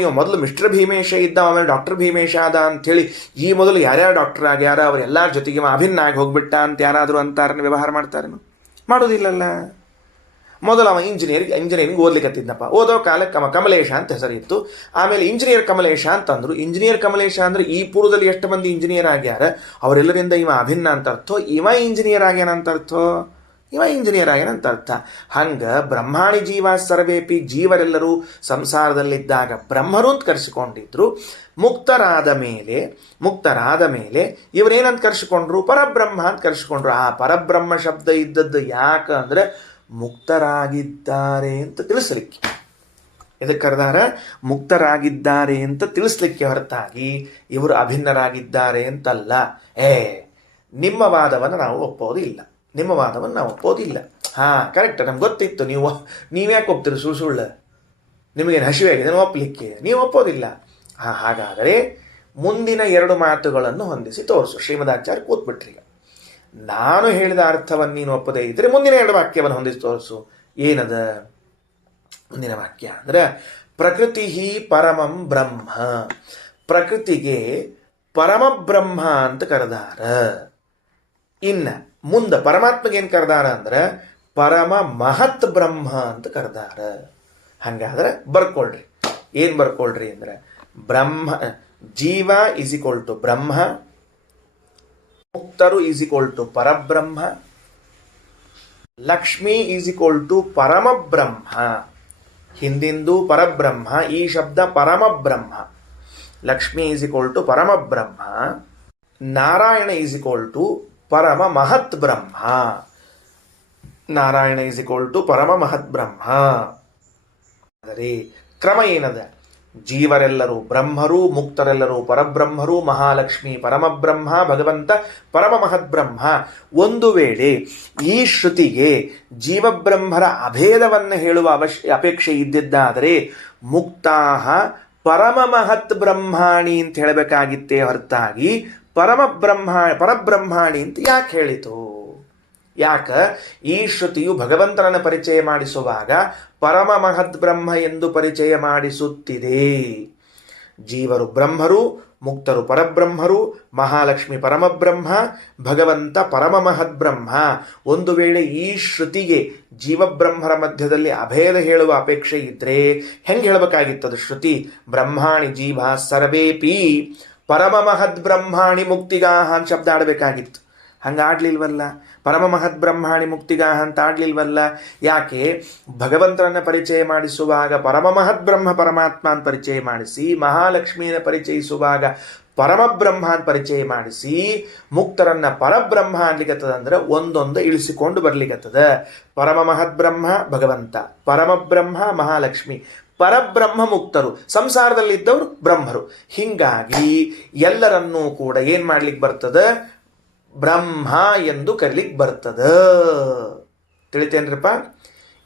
ಇವ ಮೊದಲು ಮಿಸ್ಟರ್ ಭೀಮೇಶ ಇದ್ದ, ಆಮೇಲೆ ಡಾಕ್ಟರ್ ಭೀಮೇಶ ಆದ ಅಂಥೇಳಿ ಈ ಮೊದಲು ಯಾರ್ಯಾರು ಡಾಕ್ಟರ್ ಆಗ್ಯಾರ ಅವರೆಲ್ಲರ ಜೊತೆಗೆ ಅಭಿನ್ನ ಆಗಿ ಹೋಗ್ಬಿಟ್ಟ ಅಂತ ಯಾರಾದರೂ ಅಂತಾರನ್ನ ವ್ಯವಹಾರ ಮಾಡ್ತಾರೇನು? ಮಾಡೋದಿಲ್ಲಲ್ಲ. ಮೊದಲು ಅವ ಇಂಜಿನಿಯರಿಂಗ್ ಓದ್ಲಿಕ್ಕತ್ತಿದ್ನಪ್ಪ. ಓದೋ ಕಾಲಕ್ಕೆ ಅವ ಕಮಲೇಶ ಅಂತ ಹೆಸರಿತ್ತು. ಆಮೇಲೆ ಇಂಜಿನಿಯರ್ ಕಮಲೇಶ ಅಂತಂದ್ರು. ಇಂಜಿನಿಯರ್ ಕಮಲೇಶ ಅಂದ್ರೆ ಈ ಪೂರ್ವದಲ್ಲಿ ಎಷ್ಟು ಮಂದಿ ಇಂಜಿನಿಯರ್ ಆಗ್ಯಾರ ಅವರೆಲ್ಲರಿಂದ ಇವ ಅಭಿನ್ನ ಅಂತ ಅರ್ಥೋ? ಇವ ಇಂಜಿನಿಯರ್ ಆಗ್ಯಾನ ಅಂತ ಅರ್ಥೋ? ಇವ ಇಂಜಿನಿಯರ್ ಆಗ್ಯಾನ ಅಂತ ಅರ್ಥ. ಹಂಗ ಬ್ರಹ್ಮಾಣಿ ಜೀವ ಸರ್ವೇಪಿ, ಜೀವರೆಲ್ಲರೂ ಸಂಸಾರದಲ್ಲಿದ್ದಾಗ ಬ್ರಹ್ಮರು ಅಂತ ಕರೆಸಿಕೊಂಡಿದ್ರು. ಮುಕ್ತರಾದ ಮೇಲೆ ಇವರೇನಂತ ಕರೆಸಿಕೊಂಡ್ರು? ಪರಬ್ರಹ್ಮ ಅಂತ ಕರೆಸಿಕೊಂಡ್ರು. ಆ ಪರಬ್ರಹ್ಮ ಶಬ್ದ ಇದ್ದದ್ದು ಯಾಕಂದ್ರೆ ಮುಕ್ತರಾಗಿದ್ದಾರೆ ಅಂತ ತಿಳಿಸಲಿಕ್ಕೆ. ಇದಕ್ಕೆ ಕರೆದಾರ ಮುಕ್ತರಾಗಿದ್ದಾರೆ ಅಂತ ತಿಳಿಸ್ಲಿಕ್ಕೆ ಹೊರತಾಗಿ ಇವರು ಅಭಿನ್ನರಾಗಿದ್ದಾರೆ ಅಂತಲ್ಲ. ನಿಮ್ಮ ವಾದವನ್ನು ನಾವು ಒಪ್ಪೋದಿಲ್ಲ, ನಿಮ್ಮ ವಾದವನ್ನು ನಾವು ಒಪ್ಪೋದಿಲ್ಲ. ಕರೆಕ್ಟ್, ನಮ್ಗೆ ಗೊತ್ತಿತ್ತು. ನೀವ್ಯಾಕೆ ಒಪ್ತೀರಿ ಸುಳ್ಳು? ನಿಮಗೇನು ಹಸಿವಾಗಿದೆ ಒಪ್ಪಲಿಕ್ಕೆ? ನೀವು ಒಪ್ಪೋದಿಲ್ಲ. ಹಾಗಾದರೆ ಮುಂದಿನ 2 ಮಾತುಗಳನ್ನು ಹೊಂದಿಸಿ ತೋರಿಸು. ಶ್ರೀಮದಾಚಾರ್ಯ ಕೂತ್ಬಿಟ್ರಿ. ನಾನು ಹೇಳಿದ ಅರ್ಥವನ್ನು ನೀನು ಒಪ್ಪದೇ ಇದ್ರೆ ಮುಂದಿನ 2 ವಾಕ್ಯವನ್ನು ಹೊಂದಿಸಿ ತೋರಿಸು. ಏನದ ಮುಂದಿನ ವಾಕ್ಯ ಅಂದ್ರೆ, ಪ್ರಕೃತಿ ಪರಮಂ ಬ್ರಹ್ಮ. ಪ್ರಕೃತಿಗೆ ಪರಮಬ್ರಹ್ಮ ಅಂತ ಕರೆದಾರ. ಇನ್ನ ಮುಂದೆ ಪರಮಾತ್ಮಗೆ ಏನು ಕರೆದಾರ ಅಂದ್ರೆ ಪರಮ ಮಹತ್ ಬ್ರಹ್ಮ ಅಂತ ಕರೆದಾರ. ಹಂಗಾದ್ರೆ ಬರ್ಕೊಳ್ರಿ. ಏನು ಬರ್ಕೊಳ್ರಿ ಅಂದ್ರೆ, Brahma jiva is equal to Brahma, ಮುಕ್ತರು is equal to Parabrahma, Lakshmi is equal to Paramabrahma. ಹಿಂದಿಂದು ಪರಬ್ರಹ್ಮ, ಈ ಶಬ್ದ Paramabrahma. Lakshmi is equal to Paramabrahma, Narayana is equal to parama mahat Brahma. Narayana is equal to parama mahat ಬ್ರಹ್ಮ. ಆದರೆ ಕ್ರಮ ಏನದ? ಜೀವರೆಲ್ಲರೂ ಬ್ರಹ್ಮರು, ಮುಕ್ತರೆಲ್ಲರೂ ಪರಬ್ರಹ್ಮರು, ಮಹಾಲಕ್ಷ್ಮಿ ಪರಮಬ್ರಹ್ಮ, ಭಗವಂತ ಪರಮ ಮಹದ್ಬ್ರಹ್ಮ. ಒಂದು ವೇಳೆ ಈ ಶ್ರುತಿಗೆ ಜೀವಬ್ರಹ್ಮರ ಅಭೇದವನ್ನು ಹೇಳುವ ಅಪೇಕ್ಷೆ ಇದ್ದಿದ್ದಾದರೆ ಮುಕ್ತಾಹ ಪರಮ ಮಹತ್ ಬ್ರಹ್ಮಾಣಿ ಅಂತ ಹೇಳಬೇಕಾಗಿತ್ತೇ ಹೊರತಾಗಿ ಪರಬ್ರಹ್ಮಾಣಿ ಅಂತ ಯಾಕೆ ಹೇಳಿತು? ಯಾಕ ಈ ಶ್ರುತಿಯು ಭಗವಂತನನ್ನು ಪರಿಚಯ ಮಾಡಿಸುವಾಗ ಪರಮ ಮಹದ್ ಬ್ರಹ್ಮ ಎಂದು ಪರಿಚಯ ಮಾಡಿಸುತ್ತಿದೆ. ಜೀವರು ಬ್ರಹ್ಮರು, ಮುಕ್ತರು ಪರಬ್ರಹ್ಮರು, ಮಹಾಲಕ್ಷ್ಮಿ ಪರಮಬ್ರಹ್ಮ, ಭಗವಂತ ಪರಮ ಮಹದ್ ಬ್ರಹ್ಮ. ಒಂದು ವೇಳೆ ಈ ಶ್ರುತಿಗೆ ಜೀವಬ್ರಹ್ಮರ ಮಧ್ಯದಲ್ಲಿ ಅಭೇದ ಹೇಳುವ ಅಪೇಕ್ಷೆ ಇದ್ರೆ ಹೆಂಗೆ ಹೇಳಬೇಕಾಗಿತ್ತದು? ಶ್ರುತಿ ಬ್ರಹ್ಮಾಣಿ ಜೀವ ಸರ್ವೇಪಿ ಪರಮ ಮಹದ್ ಬ್ರಹ್ಮಾಣಿ ಮುಕ್ತಿಗಾಹ ಅಂತ ಶಬ್ದ ಆಡಬೇಕಾಗಿತ್ತು. ಹಂಗಾಡ್ಲಿಲ್ವಲ್ಲ. ಪರಮ ಮಹದ್ ಬ್ರಹ್ಮಾಣಿ ಮುಕ್ತಿಗಾಹ ಅಂತ ಆಡ್ಲಿಲ್ವಲ್ಲ. ಯಾಕೆ? ಭಗವಂತನನ್ನ ಪರಿಚಯ ಮಾಡಿಸುವಾಗ ಪರಮ ಮಹದ್ ಬ್ರಹ್ಮ ಪರಮಾತ್ಮ ಅಂತ ಪರಿಚಯ ಮಾಡಿಸಿ, ಮಹಾಲಕ್ಷ್ಮಿಯನ್ನು ಪರಿಚಯಿಸುವಾಗ ಪರಮಬ್ರಹ್ಮ ಅಂತ ಪರಿಚಯ ಮಾಡಿಸಿ, ಮುಕ್ತರನ್ನ ಪರಬ್ರಹ್ಮ ಅನ್ಲಿಕ್ಕತ್ತದ ಅಂದ್ರೆ ಒಂದೊಂದು ಇಳಿಸಿಕೊಂಡು ಬರ್ಲಿಕ್ಕತ್ತದ. ಪರಮ ಮಹದ್ ಬ್ರಹ್ಮ ಭಗವಂತ, ಪರಮಬ್ರಹ್ಮ ಮಹಾಲಕ್ಷ್ಮಿ, ಪರಬ್ರಹ್ಮ ಮುಕ್ತರು, ಸಂಸಾರದಲ್ಲಿದ್ದವರು ಬ್ರಹ್ಮರು. ಹಿಂಗಾಗಿ ಎಲ್ಲರನ್ನೂ ಕೂಡ ಏನ್ ಮಾಡ್ಲಿಕ್ಕೆ ಬರ್ತದ? ಬ್ರಹ್ಮ ಎಂದು ಕರೀಲಿಕ್ಕೆ ಬರ್ತದ. ತಿಳಿತೇನ್ರಪ್ಪ?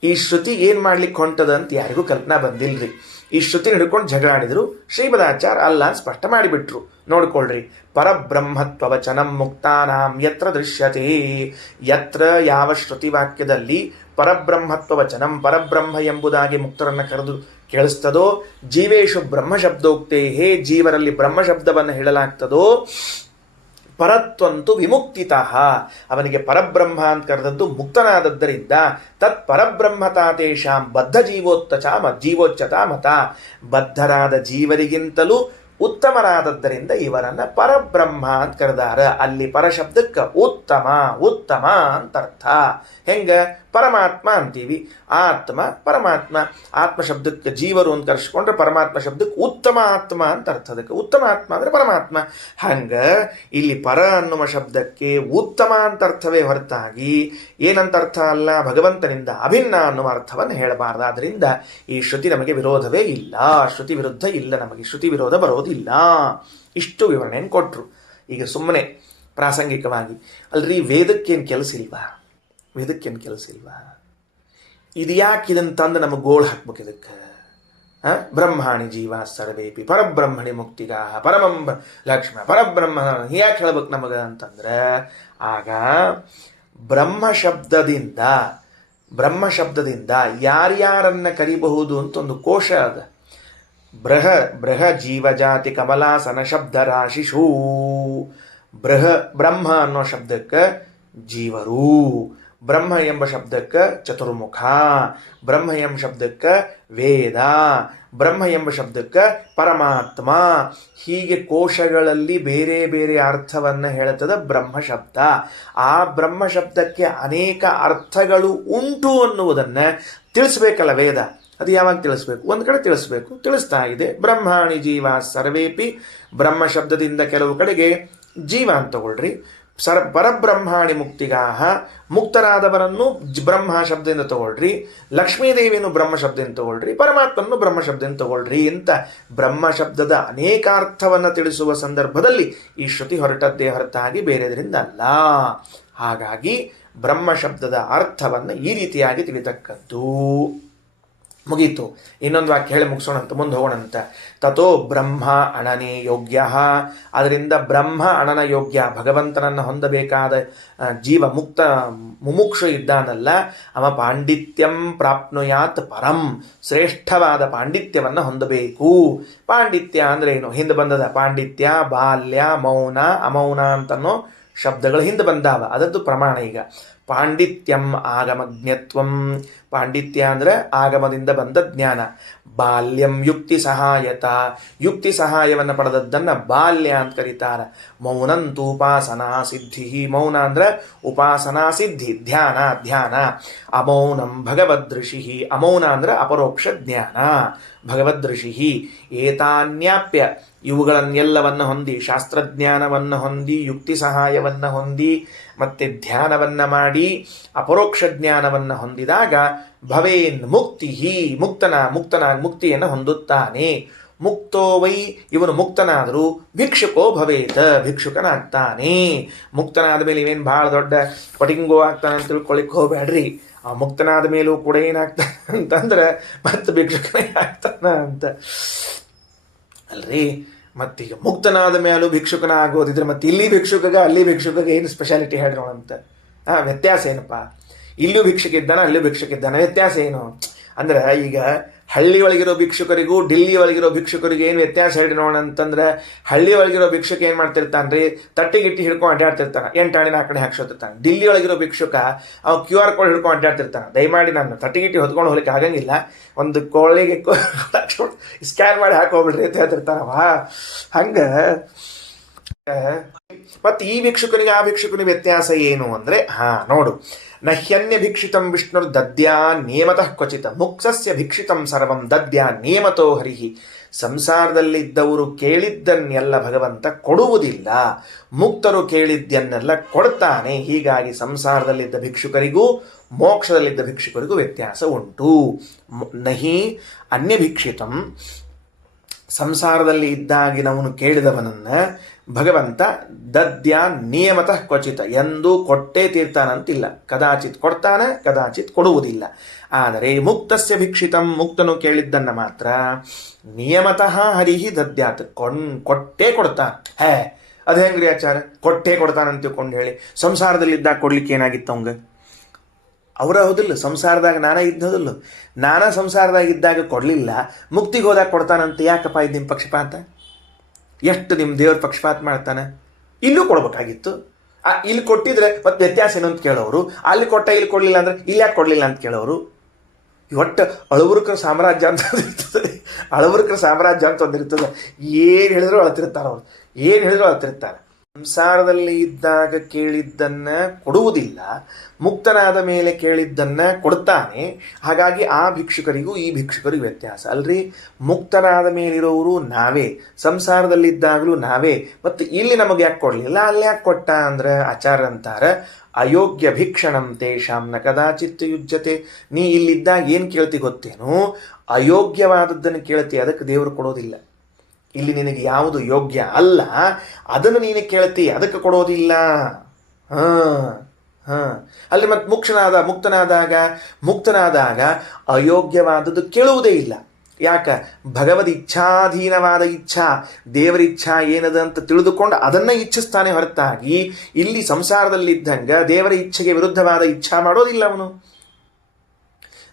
ಈ ಶ್ರುತಿ ಏನ್ ಮಾಡ್ಲಿಕ್ಕೆ ಹೊಂಟದ ಅಂತ ಯಾರಿಗೂ ಕಲ್ಪನಾ ಬಂದಿಲ್ರಿ. ಈ ಶ್ರುತಿ ಹಿಡ್ಕೊಂಡು ಜಗಳಾಡಿದ್ರು. ಶ್ರೀಮದಾಚಾರ್ಯ ಅಲ್ಲ ಸ್ಪಷ್ಟ ಮಾಡಿಬಿಟ್ರು. ನೋಡ್ಕೊಳ್ರಿ. ಪರಬ್ರಹ್ಮತ್ವ ವಚನಂ ಮುಕ್ತಾನಾಂ ಯತ್ರ ದೃಶ್ಯತೆ. ಯತ್ರ ಯಾವ ಶ್ರುತಿ ವಾಕ್ಯದಲ್ಲಿ ಪರಬ್ರಹ್ಮತ್ವ ವಚನಂ ಪರಬ್ರಹ್ಮ ಎಂಬುದಾಗಿ ಮುಕ್ತರನ್ನ ಕರೆದು ಕೇಳಿಸ್ತದೋ, ಜೀವೇಶು ಬ್ರಹ್ಮ ಶಬ್ದೋಕ್ತೆ, ಹೇ ಜೀವರಲ್ಲಿ ಬ್ರಹ್ಮ ಶಬ್ದವನ್ನು ಹೇಳಲಾಗ್ತದೋ, ಪರತ್ವಂತು ವಿಮುಕ್ತಿತಃ, ಅವನಿಗೆ ಪರಬ್ರಹ್ಮ ಅಂತ ಕರೆದದ್ದು ಮುಕ್ತನಾದದ್ದರಿಂದ ತತ್ ಪರಬ್ರಹ್ಮತಾತೇಷಾಂ ಬದ್ಧ ಜೀವೋಚ್ಚತ ಮತ, ಬದ್ಧರಾದ ಜೀವರಿಗಿಂತಲೂ ಉತ್ತಮರಾದದ್ದರಿಂದ ಇವರನ್ನ ಪರಬ್ರಹ್ಮ ಅಂತ ಕರೆದಾರ. ಅಲ್ಲಿ ಪರಶಬ್ದಕ್ಕೆ ಉತ್ತಮ ಉತ್ತಮ ಅಂತ ಅರ್ಥ. ಹೆಂಗ? ಪರಮಾತ್ಮ ಅಂತೀವಿ, ಆತ್ಮ ಪರಮಾತ್ಮ. ಆತ್ಮ ಶಬ್ದಕ್ಕೆ ಜೀವರು ಅಂತ ಕರೆಸ್ಕೊಂಡ್ರೆ ಪರಮಾತ್ಮ ಶಬ್ದಕ್ಕೆ ಉತ್ತಮ ಆತ್ಮ ಅಂತ ಅರ್ಥ. ಅದಕ್ಕೆ ಉತ್ತಮ ಆತ್ಮ ಅಂದ್ರೆ ಪರಮಾತ್ಮ. ಹಂಗ ಇಲ್ಲಿ ಪರ ಅನ್ನುವ ಶಬ್ದಕ್ಕೆ ಉತ್ತಮ ಅಂತ ಅರ್ಥವೇ ಹೊರತಾಗಿ ಏನಂತ ಅರ್ಥ ಅಲ್ಲ, ಭಗವಂತನಿಂದ ಅಭಿನ್ನ ಅನ್ನುವ ಅರ್ಥವನ್ನು ಹೇಳಬಾರ್ದು. ಆದ್ರಿಂದ ಈ ಶ್ರುತಿ ನಮಗೆ ವಿರೋಧವೇ ಇಲ್ಲ, ಶ್ರುತಿ ವಿರುದ್ಧ ಇಲ್ಲ, ನಮಗೆ ಶ್ರುತಿ ವಿರೋಧ ಬರೋದಿಲ್ಲ. ಇಷ್ಟು ವಿವರಣೆಯನ್ನು ಕೊಟ್ರು. ಈಗ ಸುಮ್ಮನೆ ಪ್ರಾಸಂಗಿಕವಾಗಿ, ಅಲ್ರಿ ವೇದಕ್ಕೇನು ಕೆಲಸ ಇಲ್ವಾ? ವೇದಕ್ಕೇನು ಕೆಲಸ ಇಲ್ವಾ? ಇದು ಯಾಕೆ ಇದನ್ನು ತಂದು ನಮಗೆ ಗೋಳು ಹಾಕ್ಬೇಕು? ಇದಕ್ಕೆ ಬ್ರಹ್ಮಾಣಿ ಜೀವ ಸರ್ವೇಪಿ ಪರಬ್ರಹ್ಮಣಿ ಮುಕ್ತಿಗಾಹ ಪರಮಂ ಲಕ್ಷ್ಮ ಪರಬ್ರಹ್ಮ ಯಾಕೆ ಹೇಳ್ಬೇಕು ನಮಗೆ ಅಂತಂದ್ರೆ, ಆಗ ಬ್ರಹ್ಮ ಶಬ್ದದಿಂದ ಯಾರ್ಯಾರನ್ನ ಕರಿಬಹುದು ಅಂತ ಒಂದು ಕೋಶ ಅದ. ಬೃಹ ಜೀವಜಾತಿ ಕಮಲಾಸನ ಶಬ್ದ ರಾಶಿಷೂ. ಬ್ರಹ್ಮ ಅನ್ನೋ ಶಬ್ದಕ್ಕೆ ಜೀವರು, ಬ್ರಹ್ಮ ಎಂಬ ಶಬ್ದಕ್ಕೆ ಚತುರ್ಮುಖ, ಬ್ರಹ್ಮ ಎಂಬ ಶಬ್ದಕ್ಕೆ ವೇದ, ಬ್ರಹ್ಮ ಎಂಬ ಶಬ್ದಕ್ಕೆ ಪರಮಾತ್ಮ. ಹೀಗೆ ಕೋಶಗಳಲ್ಲಿ ಬೇರೆ ಬೇರೆ ಅರ್ಥವನ್ನು ಹೇಳುತ್ತದೆ ಬ್ರಹ್ಮ ಶಬ್ದ. ಆ ಬ್ರಹ್ಮ ಶಬ್ದಕ್ಕೆ ಅನೇಕ ಅರ್ಥಗಳು ಉಂಟು ಅನ್ನುವುದನ್ನು ತಿಳಿಸ್ಬೇಕಲ್ಲ ವೇದ. ಅದು ಯಾವಾಗ ತಿಳಿಸ್ಬೇಕು? ಒಂದು ಕಡೆ ತಿಳಿಸ್ಬೇಕು, ತಿಳಿಸ್ತಾ ಇದೆ. ಬ್ರಹ್ಮಾಣಿ ಜೀವ ಸರ್ವೇಪಿ, ಬ್ರಹ್ಮ ಶಬ್ದದಿಂದ ಕೆಲವು ಕಡೆಗೆ ಜೀವ ಅಂತ ತಗೊಳ್ರಿ, ಪರಬ್ರಹ್ಮಾಣಿ ಮುಕ್ತಿಗಾಹ, ಮುಕ್ತರಾದವರನ್ನು ಬ್ರಹ್ಮ ಶಬ್ದದಿಂದ ತಗೊಳ್ರಿ, ಲಕ್ಷ್ಮೀದೇವಿಯನ್ನು ಬ್ರಹ್ಮ ಶಬ್ದದಿಂದ ತಗೊಳ್ರಿ, ಪರಮಾತ್ಮನ್ನು ಬ್ರಹ್ಮ ಶಬ್ದದಿಂದ ತಗೊಳ್ರಿ ಅಂತ ಬ್ರಹ್ಮ ಶಬ್ದದ ಅನೇಕಾರ್ಥವನ್ನು ತಿಳಿಸುವ ಸಂದರ್ಭದಲ್ಲಿ ಈ ಶ್ರುತಿ ಹೊರಟದ್ದೇ ಹೊರತಾಗಿ ಬೇರೆದರಿಂದ ಅಲ್ಲ. ಹಾಗಾಗಿ ಬ್ರಹ್ಮ ಶಬ್ದದ ಅರ್ಥವನ್ನು ಈ ರೀತಿಯಾಗಿ ತಿಳಿತಕ್ಕದ್ದು. ಮುಗೀತು. ಇನ್ನೊಂದು ವಾಕ್ಯ ಹೇಳಿ ಮುಗಿಸೋಣ ಅಂತ ಮುಂದೆ ಹೋಗೋಣಂತ. ತಥೋ ಬ್ರಹ್ಮ ಅಣನೆ ಯೋಗ್ಯ, ಅದರಿಂದ ಬ್ರಹ್ಮ ಅಣನ ಯೋಗ್ಯ, ಭಗವಂತನನ್ನು ಹೊಂದಬೇಕಾದ ಜೀವ ಮುಕ್ತ ಮುಮುಕ್ಷು ಇದ್ದಾನಲ್ಲ, ಅವ ಪಾಂಡಿತ್ಯಂ ಪ್ರಾಪ್ನುಯಾತ್ ಪರಂ, ಶ್ರೇಷ್ಠವಾದ ಪಾಂಡಿತ್ಯವನ್ನು ಹೊಂದಬೇಕು. ಪಾಂಡಿತ್ಯ ಅಂದ್ರೆ ಏನು? ಹಿಂದೆ ಬಂದದ ಪಾಂಡಿತ್ಯ, ಬಾಲ್ಯ, ಮೌನ, ಅಮೌನ ಅಂತನೋ ಶಬ್ದಗಳು ಹಿಂದೆ ಬಂದಾವ, ಅದದ್ದು ಪ್ರಮಾಣ. ಈಗ ಪಾಂಡಿತ್ಯಂ ಆಗಮಜ್ಞತ್ವಂ, ಪಾಂಡಿತ್ಯ ಅಂದ್ರೆ ಆಗಮದಿಂದ ಬಂದ ಜ್ಞಾನ. ಬಾಲ್ಯಂ ಯುಕ್ತಿ ಸಹಾಯತ, ಯುಕ್ತಿ ಸಹಾಯವನ್ನು ಪಡೆದದ್ದನ್ನು ಬಾಲ್ಯ ಅಂತ ಕರೀತಾರ. ಮೌನಂತು ಉಪಾಸನಾ ಸಿದ್ಧಿ, ಮೌನ ಅಂದ್ರೆ ಉಪಾಸನಾ ಸಿದ್ಧಿ, ಧ್ಯಾನ ಧ್ಯಾನ. ಅಮೌನಂ ಭಗವದೃಷಿ, ಅಮೌನ ಅಂದ್ರೆ ಅಪರೋಕ್ಷ ಜ್ಞಾನ, ಭಗವದೃಷಿ. ಏತಾನ್ಯಾಪ್ಯ, ಇವುಗಳನ್ನೆಲ್ಲವನ್ನು ಹೊಂದಿ, ಶಾಸ್ತ್ರಜ್ಞಾನವನ್ನು ಹೊಂದಿ, ಯುಕ್ತಿ ಸಹಾಯವನ್ನು ಹೊಂದಿ, ಮತ್ತೆ ಧ್ಯಾನವನ್ನು ಮಾಡಿ ಅಪರೋಕ್ಷ ಜ್ಞಾನವನ್ನು ಹೊಂದಿದಾಗ ಭವೇನ್ ಮುಕ್ತಿ, ಮುಕ್ತಿಯನ್ನು ಹೊಂದುತ್ತಾನೆ. ಮುಕ್ತೋ ವೈ, ಇವನು ಮುಕ್ತನಾದರೂ ಭಿಕ್ಷುಕೋ ಭವೇತ, ಭಿಕ್ಷುಕನಾಗ್ತಾನೆ. ಮುಕ್ತನಾದ ಮೇಲೆ ಇವೇನು ಭಾಳ ದೊಡ್ಡ ಪಟಿಂಗೋ ಆಗ್ತಾನೆ ಅಂತ ತಿಳ್ಕೊಳ್ಳಿಕ್ಕೆ ಹೋಗ್ಬೇಡ್ರಿ. ಆ ಮುಕ್ತನಾದ ಮೇಲೂ ಕೂಡ ಏನಾಗ್ತಾನೆ ಅಂತಂದ್ರೆ ಮತ್ತೆ ಭಿಕ್ಷುಕನೇ ಆಗ್ತಾನ ಅಂತ ಅಲ್ರಿ. ಮತ್ತೀಗ ಮುಕ್ತನಾದ ಮೇಲೂ ಭಿಕ್ಷುಕನ ಆಗೋದಿದ್ರೆ ಮತ್ತೆ ಇಲ್ಲಿ ಭಿಕ್ಷುಕಗ ಅಲ್ಲಿ ಭಿಕ್ಷುಕಗೆ ಏನು ಸ್ಪೆಷಾಲಿಟಿ ಹೇಳ್ರೋಣ ಅಂತ. ವ್ಯತ್ಯಾಸ ಏನಪ್ಪ? ಇಲ್ಲೂ ಭಿಕ್ಷುಕ ಇದ್ದಾನ, ಅಲ್ಲೂ ಭಿಕ್ಷುಕ ಇದ್ದಾನೆ, ವ್ಯತ್ಯಾಸ ಏನು ಅಂದ್ರೆ, ಈಗ ಹಳ್ಳಿ ಒಳಗಿರೋ ಭಿಕ್ಷುಕರಿಗೂ ಡಿಲ್ಲಿ ಒಳಗಿರೋ ಭಿಕ್ಷುಕರಿಗೂ ಏನು ವ್ಯತ್ಯಾಸ ಹೇಳಿ ನೋಡೋಣ ಅಂತಂದ್ರೆ, ಹಳ್ಳಿ ಒಳಗಿರೋ ಭಿಕ್ಷುಕ ಏನು ಮಾಡ್ತಿರ್ತಾನೆ ರೀ, ತಟ್ಟಿಗಿಟ್ಟಿ ಹಿಡ್ಕೊಂಡು ಅಡ್ಡಾಡ್ತಿರ್ತಾನೆ, 8 ಆಣೆ 4 ಆಣೆ ಹಾಕ್ಸೋತಿರ್ತಾನೆ. ದಿಲ್ಲಿ ಒಳಗಿರೋ ಭಿಕ್ಷುಕ ಅವ QR ಕೋಡ್ ಹಿಡ್ಕೊಂಡು ಅಡ್ಡಾಡ್ತಿರ್ತಾನೆ. ದಯಮಾಡಿ ನಾನು ತಟ್ಟಿಗಿಟ್ಟಿ ಹೊತ್ಕೊಂಡು ಹೋಗ್ಲಿಕ್ಕೆ ಆಗಂಗಿಲ್ಲ, ಒಂದು ಕೋಳಿಗೆ ಸ್ಕ್ಯಾನ್ ಮಾಡಿ ಹಾಕೋಬಿಡ್ರಿ ಅಂತ ಹೇಳ್ತಿರ್ತಾನವ. ಹಂಗೆ ಮತ್ತೆ ಈ ಭಿಕ್ಷುಕನಿಗೆ ಆ ಭಿಕ್ಷುಕನಿಗೆ ವ್ಯತ್ಯಾಸ ಏನು ಅಂದ್ರೆ, ನೋಡು, ನಹ್ಯನ್ಯ ಭಿಕ್ಷಿತಂ ವಿಷ್ಣುರ್ ದದ್ಯಾ ನೇಮತಃ ಕ್ವಚಿತ, ಮುಕ್ತಸ್ಯ ಭಿಕ್ಷಿತಂ ಸರ್ವಂ ದದ್ಯಾ ನೇಮತೋ ಹರಿಹಿ. ಸಂಸಾರದಲ್ಲಿದ್ದವರು ಕೇಳಿದ್ದನ್ನೆಲ್ಲ ಭಗವಂತ ಕೊಡುವುದಿಲ್ಲ, ಮುಕ್ತರು ಕೇಳಿದ್ದನ್ನೆಲ್ಲ ಕೊಡ್ತಾನೆ. ಹೀಗಾಗಿ ಸಂಸಾರದಲ್ಲಿದ್ದ ಭಿಕ್ಷುಕರಿಗೂ ಮೋಕ್ಷದಲ್ಲಿದ್ದ ಭಿಕ್ಷುಕರಿಗೂ ವ್ಯತ್ಯಾಸ ಉಂಟು. ನಹಿ ಅನ್ಯ ಭಿಕ್ಷಿತಂ, ಸಂಸಾರದಲ್ಲಿ ಇದ್ದಾಗಿನವನು ಕೇಳಿದವನನ್ನ ಭಗವಂತ ದದ್ಯ ನಿಯಮತಃ ಕ್ವಚಿತ, ಎಂದೂ ಕೊಟ್ಟೇ ತೀರ್ತಾನಂತಿಲ್ಲ. ಕದಾಚಿತ್ ಕೊಡ್ತಾನೆ, ಕದಾಚಿತ್ ಕೊಡುವುದಿಲ್ಲ. ಆದರೆ ಮುಕ್ತಸ್ಯ ಭಿಕ್ಷಿತಂ, ಮುಕ್ತನು ಕೇಳಿದ್ದನ್ನು ಮಾತ್ರ ನಿಯಮತಃ ಹರಿಹಿ ದದ್ಯಾತ್, ಕೊಟ್ಟೇ ಕೊಡ್ತಾನೆ. ಅದು ಹೆಂಗ್ರಿ ಆಚಾರ, ಕೊಟ್ಟೇ ಕೊಡ್ತಾನಂತ ತಿಳ್ಕೊಂಡು ಹೇಳಿ? ಸಂಸಾರದಲ್ಲಿದ್ದಾಗ ಕೊಡ್ಲಿಕ್ಕೆ ಏನಾಗಿತ್ತು ಅವಂಗ? ಅವರ ಹೌದಿಲ್ಲ, ಸಂಸಾರದಾಗ ನಾನೇ ಇದ್ದೋದಿಲ್ಲ, ನಾನಾ ಸಂಸಾರದಾಗಿದ್ದಾಗ ಕೊಡಲಿಲ್ಲ, ಮುಕ್ತಿಗೆ ಹೋದಾಗ ಕೊಡ್ತಾನಂತ ಯಾಕಪ್ಪ ಇದು ನಿಮ್ಮ ಪಕ್ಷಪಾತ? ಎಷ್ಟು ನಿಮ್ಮ ದೇವ್ರ ಪಕ್ಷಪಾತ ಮಾಡ್ತಾನೆ? ಇಲ್ಲೂ ಕೊಡ್ಬೇಕಾಗಿತ್ತು. ಇಲ್ಲಿ ಕೊಟ್ಟಿದ್ರೆ ಮತ್ತೆ ವ್ಯತ್ಯಾಸ ಏನು ಅಂತ ಕೇಳೋರು, ಅಲ್ಲಿ ಕೊಟ್ಟ ಇಲ್ಲಿ ಕೊಡಲಿಲ್ಲ ಅಂದ್ರೆ ಇಲ್ಲಿ ಯಾಕೆ ಕೊಡಲಿಲ್ಲ ಅಂತ ಕೇಳೋರು. ಒಟ್ಟು ಅಳವರ್ಕರ ಸಾಮ್ರಾಜ್ಯ ಅಂತ ಇರ್ತದೆ, ಅಳವರ್ಕರ ಸಾಮ್ರಾಜ್ಯ ಅಂತ ಒಂದಿರ್ತದೆ. ಏನು ಹೇಳಿದ್ರು ಅಳ್ತಿರ್ತಾರೆ ಅವರು, ಏನು ಹೇಳಿದ್ರು ಅಳ್ತಿರ್ತಾರೆ. ಸಂಸಾರದಲ್ಲಿ ಇದ್ದಾಗ ಕೇಳಿದ್ದನ್ನ ಕೊಡುವುದಿಲ್ಲ, ಮುಕ್ತನಾದ ಮೇಲೆ ಕೇಳಿದ್ದನ್ನ ಕೊಡ್ತಾನೆ. ಹಾಗಾಗಿ ಆ ಭಿಕ್ಷುಕರಿಗೂ ಈ ಭಿಕ್ಷುಕರಿಗೂ ವ್ಯತ್ಯಾಸ ಅಲ್ರಿ. ಮುಕ್ತನಾದ ಮೇಲಿರೋರು ನಾವೇ, ಸಂಸಾರದಲ್ಲಿದ್ದಾಗಲೂ ನಾವೇ, ಮತ್ತು ಇಲ್ಲಿ ನಮಗೆ ಯಾಕೆ ಕೊಡಲಿಲ್ಲ, ಅಲ್ಲಿ ಯಾಕೆ ಕೊಟ್ಟ ಅಂದ್ರೆ ಆಚಾರ ಅಂತಾರೆ, ಅಯೋಗ್ಯ ಭಿಕ್ಷಣಂ ತೇಷಾಂ ನ ಕದಾಚಿತ್ ಯುಜ್ಯತೆ. ನೀ ಇಲ್ಲಿದ್ದಾಗ ಏನು ಕೇಳ್ತಿ ಗೊತ್ತೇನು? ಅಯೋಗ್ಯವಾದದ್ದನ್ನು ಕೇಳ್ತಿ, ಅದಕ್ಕೆ ದೇವರು ಕೊಡೋದಿಲ್ಲ. ಇಲ್ಲಿ ನಿನಗೆ ಯಾವುದು ಯೋಗ್ಯ ಅಲ್ಲ ಅದನ್ನು ನೀನು ಕೇಳ್ತಿ, ಅದಕ್ಕೆ ಕೊಡೋದಿಲ್ಲ. ಅಲ್ಲಿ ಮತ್ತೆ ಮುಕ್ತನಾದಾಗ ಅಯೋಗ್ಯವಾದದ್ದು ಕೇಳುವುದೇ ಇಲ್ಲ. ಯಾಕ? ಭಗವದ್ ಇಚ್ಛಾಧೀನವಾದ ಇಚ್ಛಾ, ದೇವರ ಇಚ್ಛಾ ಏನದ ಅಂತ ತಿಳಿದುಕೊಂಡು ಅದನ್ನ ಇಚ್ಛಿಸ್ತಾನೆ ಹೊರತಾಗಿ ಇಲ್ಲಿ ಸಂಸಾರದಲ್ಲಿದ್ದಂಗ ದೇವರ ಇಚ್ಛೆಗೆ ವಿರುದ್ಧವಾದ ಇಚ್ಛಾ ಮಾಡೋದಿಲ್ಲ ಅವನು.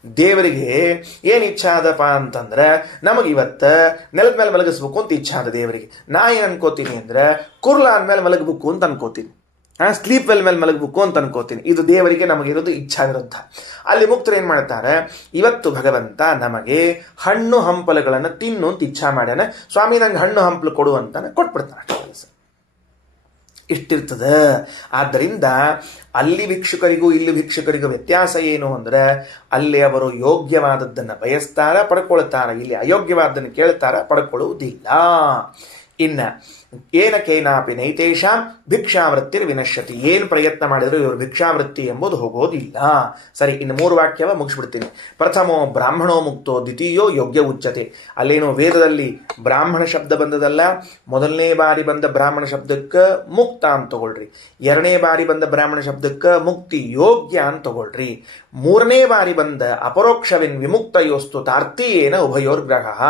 ದೇವರಿಗೆ ಏನು ಇಚ್ಛಾ ಆದಪ್ಪ ಅಂತಂದ್ರೆ, ನಮಗೆ ಇವತ್ತು ನೆಲದ ಮೇಲೆ ಮಲಗಿಸ್ಬೇಕು ಅಂತ ಇಚ್ಛಾ ಆದ ದೇವರಿಗೆ. ನಾ ಏನು ಅನ್ಕೋತೀನಿ ಅಂದ್ರೆ, ಕುರ್ಲ ಅಂದಮೇಲೆ ಮಲಗಬೇಕು ಅಂತ ಅನ್ಕೋತೀನಿ, ಸ್ಲೀಪ್ ವೆಲ್ ಮೇಲೆ ಮಲಗಬೇಕು ಅಂತ ಅನ್ಕೋತೀನಿ. ಇದು ದೇವರಿಗೆ ನಮಗಿರೋದು ಇಚ್ಛಾ ವಿರುದ್ಧ. ಅಲ್ಲಿ ಮುಕ್ತರು ಏನು ಮಾಡ್ತಾರೆ, ಇವತ್ತು ಭಗವಂತ ನಮಗೆ ಹಣ್ಣು ಹಂಪಲುಗಳನ್ನು ತಿನ್ನು ಅಂತ ಇಚ್ಛಾ ಮಾಡ್ಯಾನ, ಸ್ವಾಮಿ ನಂಗೆ ಹಣ್ಣು ಹಂಪಲು ಕೊಡು ಅಂತಾನೆ ಕೊಟ್ಬಿಡ್ತಾನೆ. ಕೆಲಸ ಇಷ್ಟಿರ್ತದೆ. ಆದ್ದರಿಂದ ಅಲ್ಲಿ ಭಿಕ್ಷುಕರಿಗೂ ಇಲ್ಲಿ ಭಿಕ್ಷುಕರಿಗೂ ವ್ಯತ್ಯಾಸ ಏನು ಅಂದ್ರೆ, ಅಲ್ಲಿ ಅವರು ಯೋಗ್ಯವಾದದ್ದನ್ನು ಬಯಸ್ತಾರ, ಪಡ್ಕೊಳ್ತಾರ. ಇಲ್ಲಿ ಅಯೋಗ್ಯವಾದದ್ದನ್ನು ಕೇಳ್ತಾರ, ಪಡ್ಕೊಳ್ಳುವುದಿಲ್ಲ. ಇನ್ನ ಏನ ಕೇನಾಪಿ ನೈತೇಷಾಂ ಭಿಕ್ಷಾವೃತ್ತಿರ್ ವಿನಶ್ಯತಿ, ಏನು ಪ್ರಯತ್ನ ಮಾಡಿದ್ರು ಇವರು ಭಿಕ್ಷಾವೃತ್ತಿ ಎಂಬುದು ಹೋಗೋದಿಲ್ಲ. ಸರಿ, ಇನ್ನು 3 ವಾಕ್ಯವ ಮುಗಿಸ್ಬಿಡ್ತೀನಿ. ಪ್ರಥಮೋ ಬ್ರಾಹ್ಮಣೋ ಮುಕ್ತೋ ದ್ವಿತೀಯೋ ಯೋಗ್ಯ ಉಚ್ಯತೆ. ಅಲ್ಲೇನು ವೇದದಲ್ಲಿ ಬ್ರಾಹ್ಮಣ ಶಬ್ದ ಬಂದದಲ್ಲ, ಮೊದಲನೇ ಬಾರಿ ಬಂದ ಬ್ರಾಹ್ಮಣ ಶಬ್ದಕ್ಕೆ ಮುಕ್ತ ಅಂತ ತಗೊಳ್ರಿ, 2ನೇ ಬಾರಿ ಬಂದ ಬ್ರಾಹ್ಮಣ ಶಬ್ದಕ್ಕೆ ಮುಕ್ತಿ ಯೋಗ್ಯ ಅಂತ ತಗೊಳ್ರಿ, 3ನೇ ಬಾರಿ ಬಂದ ಅಪರೋಕ್ಷವಿನ್ ವಿಮುಕ್ತಯೋಸ್ತು ತಾರ್ತೀಯೇನ ಉಭಯೋರ್ಗ್ರಹ.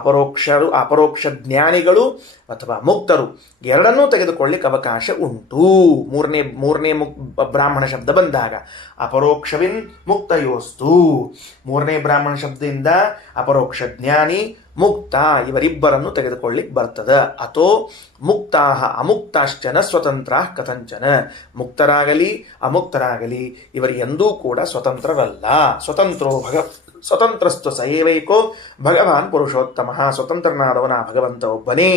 ಅಪರೋಕ್ಷ ಜ್ಞಾನಿಗಳು ಅಥವಾ ಮುಕ್ತರು ಎರಡನ್ನೂ ತೆಗೆದುಕೊಳ್ಳಿಕ್ಕೆ ಅವಕಾಶ ಉಂಟು. ಮೂರನೇ ಬ್ರಾಹ್ಮಣ ಶಬ್ದ ಬಂದಾಗ ಅಪರೋಕ್ಷವಿನ್ ಮುಕ್ತಯೋಸ್ತು, 3ನೇ ಬ್ರಾಹ್ಮಣ ಶಬ್ದದಿಂದ ಅಪರೋಕ್ಷ ಜ್ಞಾನಿ ಮುಕ್ತ ಇವರಿಬ್ಬರನ್ನು ತೆಗೆದುಕೊಳ್ಳಿಕ್ಕೆ ಬರ್ತದೆ. ಅಥೋ ಮುಕ್ತಾಹ ಅಮುಕ್ತಾಶ್ಚನ ಸ್ವತಂತ್ರ ಕಥಂಚನ, ಮುಕ್ತರಾಗಲಿ ಅಮುಕ್ತರಾಗಲಿ ಇವರು ಎಂದೂ ಕೂಡ ಸ್ವತಂತ್ರರಲ್ಲ. ಸ್ವತಂತ್ರಸ್ತು ಸಯೇವೈಕೋ ಭಗವಾನ್ ಪುರುಷೋತ್ತಮ, ಸ್ವತಂತ್ರನಾದವನ ಭಗವಂತ ಒಬ್ಬನೇ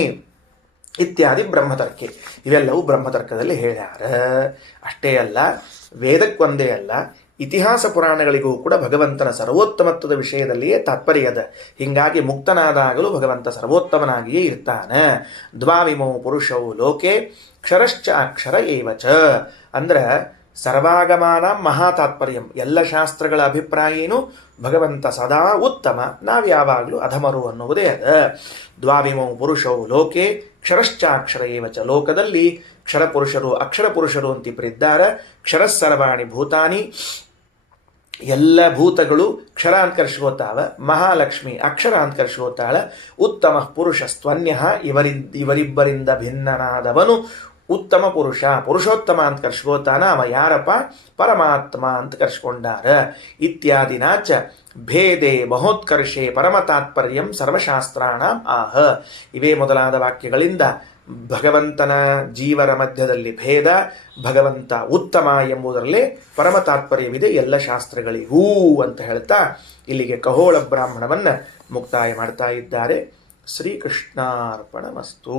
ಇತ್ಯಾದಿ ಬ್ರಹ್ಮತರ್ಕೆ. ಇವೆಲ್ಲವೂ ಬ್ರಹ್ಮತರ್ಕದಲ್ಲಿ ಹೇಳ್ಯಾರ. ಅಷ್ಟೇ ಅಲ್ಲ, ವೇದಕ್ಕೊಂದೇ ಅಲ್ಲ, ಇತಿಹಾಸ ಪುರಾಣಗಳಿಗೂ ಕೂಡ ಭಗವಂತನ ಸರ್ವೋತ್ತಮತ್ವದ ವಿಷಯದಲ್ಲಿಯೇ ತಾತ್ಪರ್ಯ ಅದ. ಹೀಗಾಗಿ ಮುಕ್ತನಾದಾಗಲೂ ಭಗವಂತ ಸರ್ವೋತ್ತಮನಾಗಿಯೇ ಇರ್ತಾನೆ. ದ್ವಾವಿಮೌ ಪುರುಷವು ಲೋಕೆ ಕ್ಷರಶ್ಚ ಅಕ್ಷರ ಏವಚ. ಅಂದ್ರೆ ಸರ್ವಾಗಮಾನ ಮಹಾತಾತ್ಪರ್ಯಂ, ಎಲ್ಲ ಶಾಸ್ತ್ರಗಳ ಅಭಿಪ್ರಾಯ ಏನು, ಭಗವಂತ ಸದಾ ಉತ್ತಮ, ನಾವ್ಯಾವಾಗಲೂ ಅಧಮರು ಅನ್ನುವುದೇ ಅದ. ದ್ವಾವಿಮೌ ಪುರುಷವು ಲೋಕೆ ಕ್ಷರಶ್ಚಾಕ್ಷರ ಏವಚ, ಲೋಕದಲ್ಲಿ ಕ್ಷರಪುರುಷರು ಅಕ್ಷರ ಪುರುಷರು ಅಂತಿಬ್ಬರಿದ್ದಾರೆ. ಕ್ಷರಸ್ಸರ್ವಾಣಿ ಭೂತಾನಿ, ಎಲ್ಲ ಭೂತಗಳು ಕ್ಷರ ಅಂತ ಕರ್ಸ್ಕೋತಾವ, ಮಹಾಲಕ್ಷ್ಮಿ ಅಕ್ಷರ ಅಂತ ಕರ್ಸ್ಕೋತಾಳ. ಉತ್ತಮ ಪುರುಷ ಸ್ತನ್ಯ, ಇವರಿಬ್ಬರಿಂದ ಭಿನ್ನನಾದವನು ಉತ್ತಮ ಪುರುಷ, ಪುರುಷೋತ್ತಮ ಅಂತ ಕರ್ಸ್ಕೋತಾನ. ಅವ ಯಾರಪ್ಪ, ಪರಮಾತ್ಮ ಅಂತ ಕರ್ಸ್ಕೊಂಡಾರ. ಇತ್ಯಾದಿನಾಚ ಭೇದೆ ಮಹೋತ್ಕರ್ಷೆ ಪರಮ ತಾತ್ಪರ್ಯಂ ಸರ್ವಶಾಸ್ತ್ರಾಣ ಆಹ. ಇವೇ ಮೊದಲಾದ ವಾಕ್ಯಗಳಿಂದ ಭಗವಂತನ ಜೀವರ ಮಧ್ಯದಲ್ಲಿ ಭೇದ, ಭಗವಂತ ಉತ್ತಮ ಎಂಬುದರಲ್ಲೇ ಪರಮ ತಾತ್ಪರ್ಯವಿದೆ ಎಲ್ಲ ಶಾಸ್ತ್ರಗಳಿಗೂ ಅಂತ ಹೇಳ್ತಾ ಇಲ್ಲಿಗೆ ಖಗೋಳ ಬ್ರಾಹ್ಮಣವನ್ನು ಮುಕ್ತಾಯ ಮಾಡ್ತಾ ಇದ್ದಾರೆ. ಶ್ರೀಕೃಷ್ಣಾರ್ಪಣಮಸ್ತು.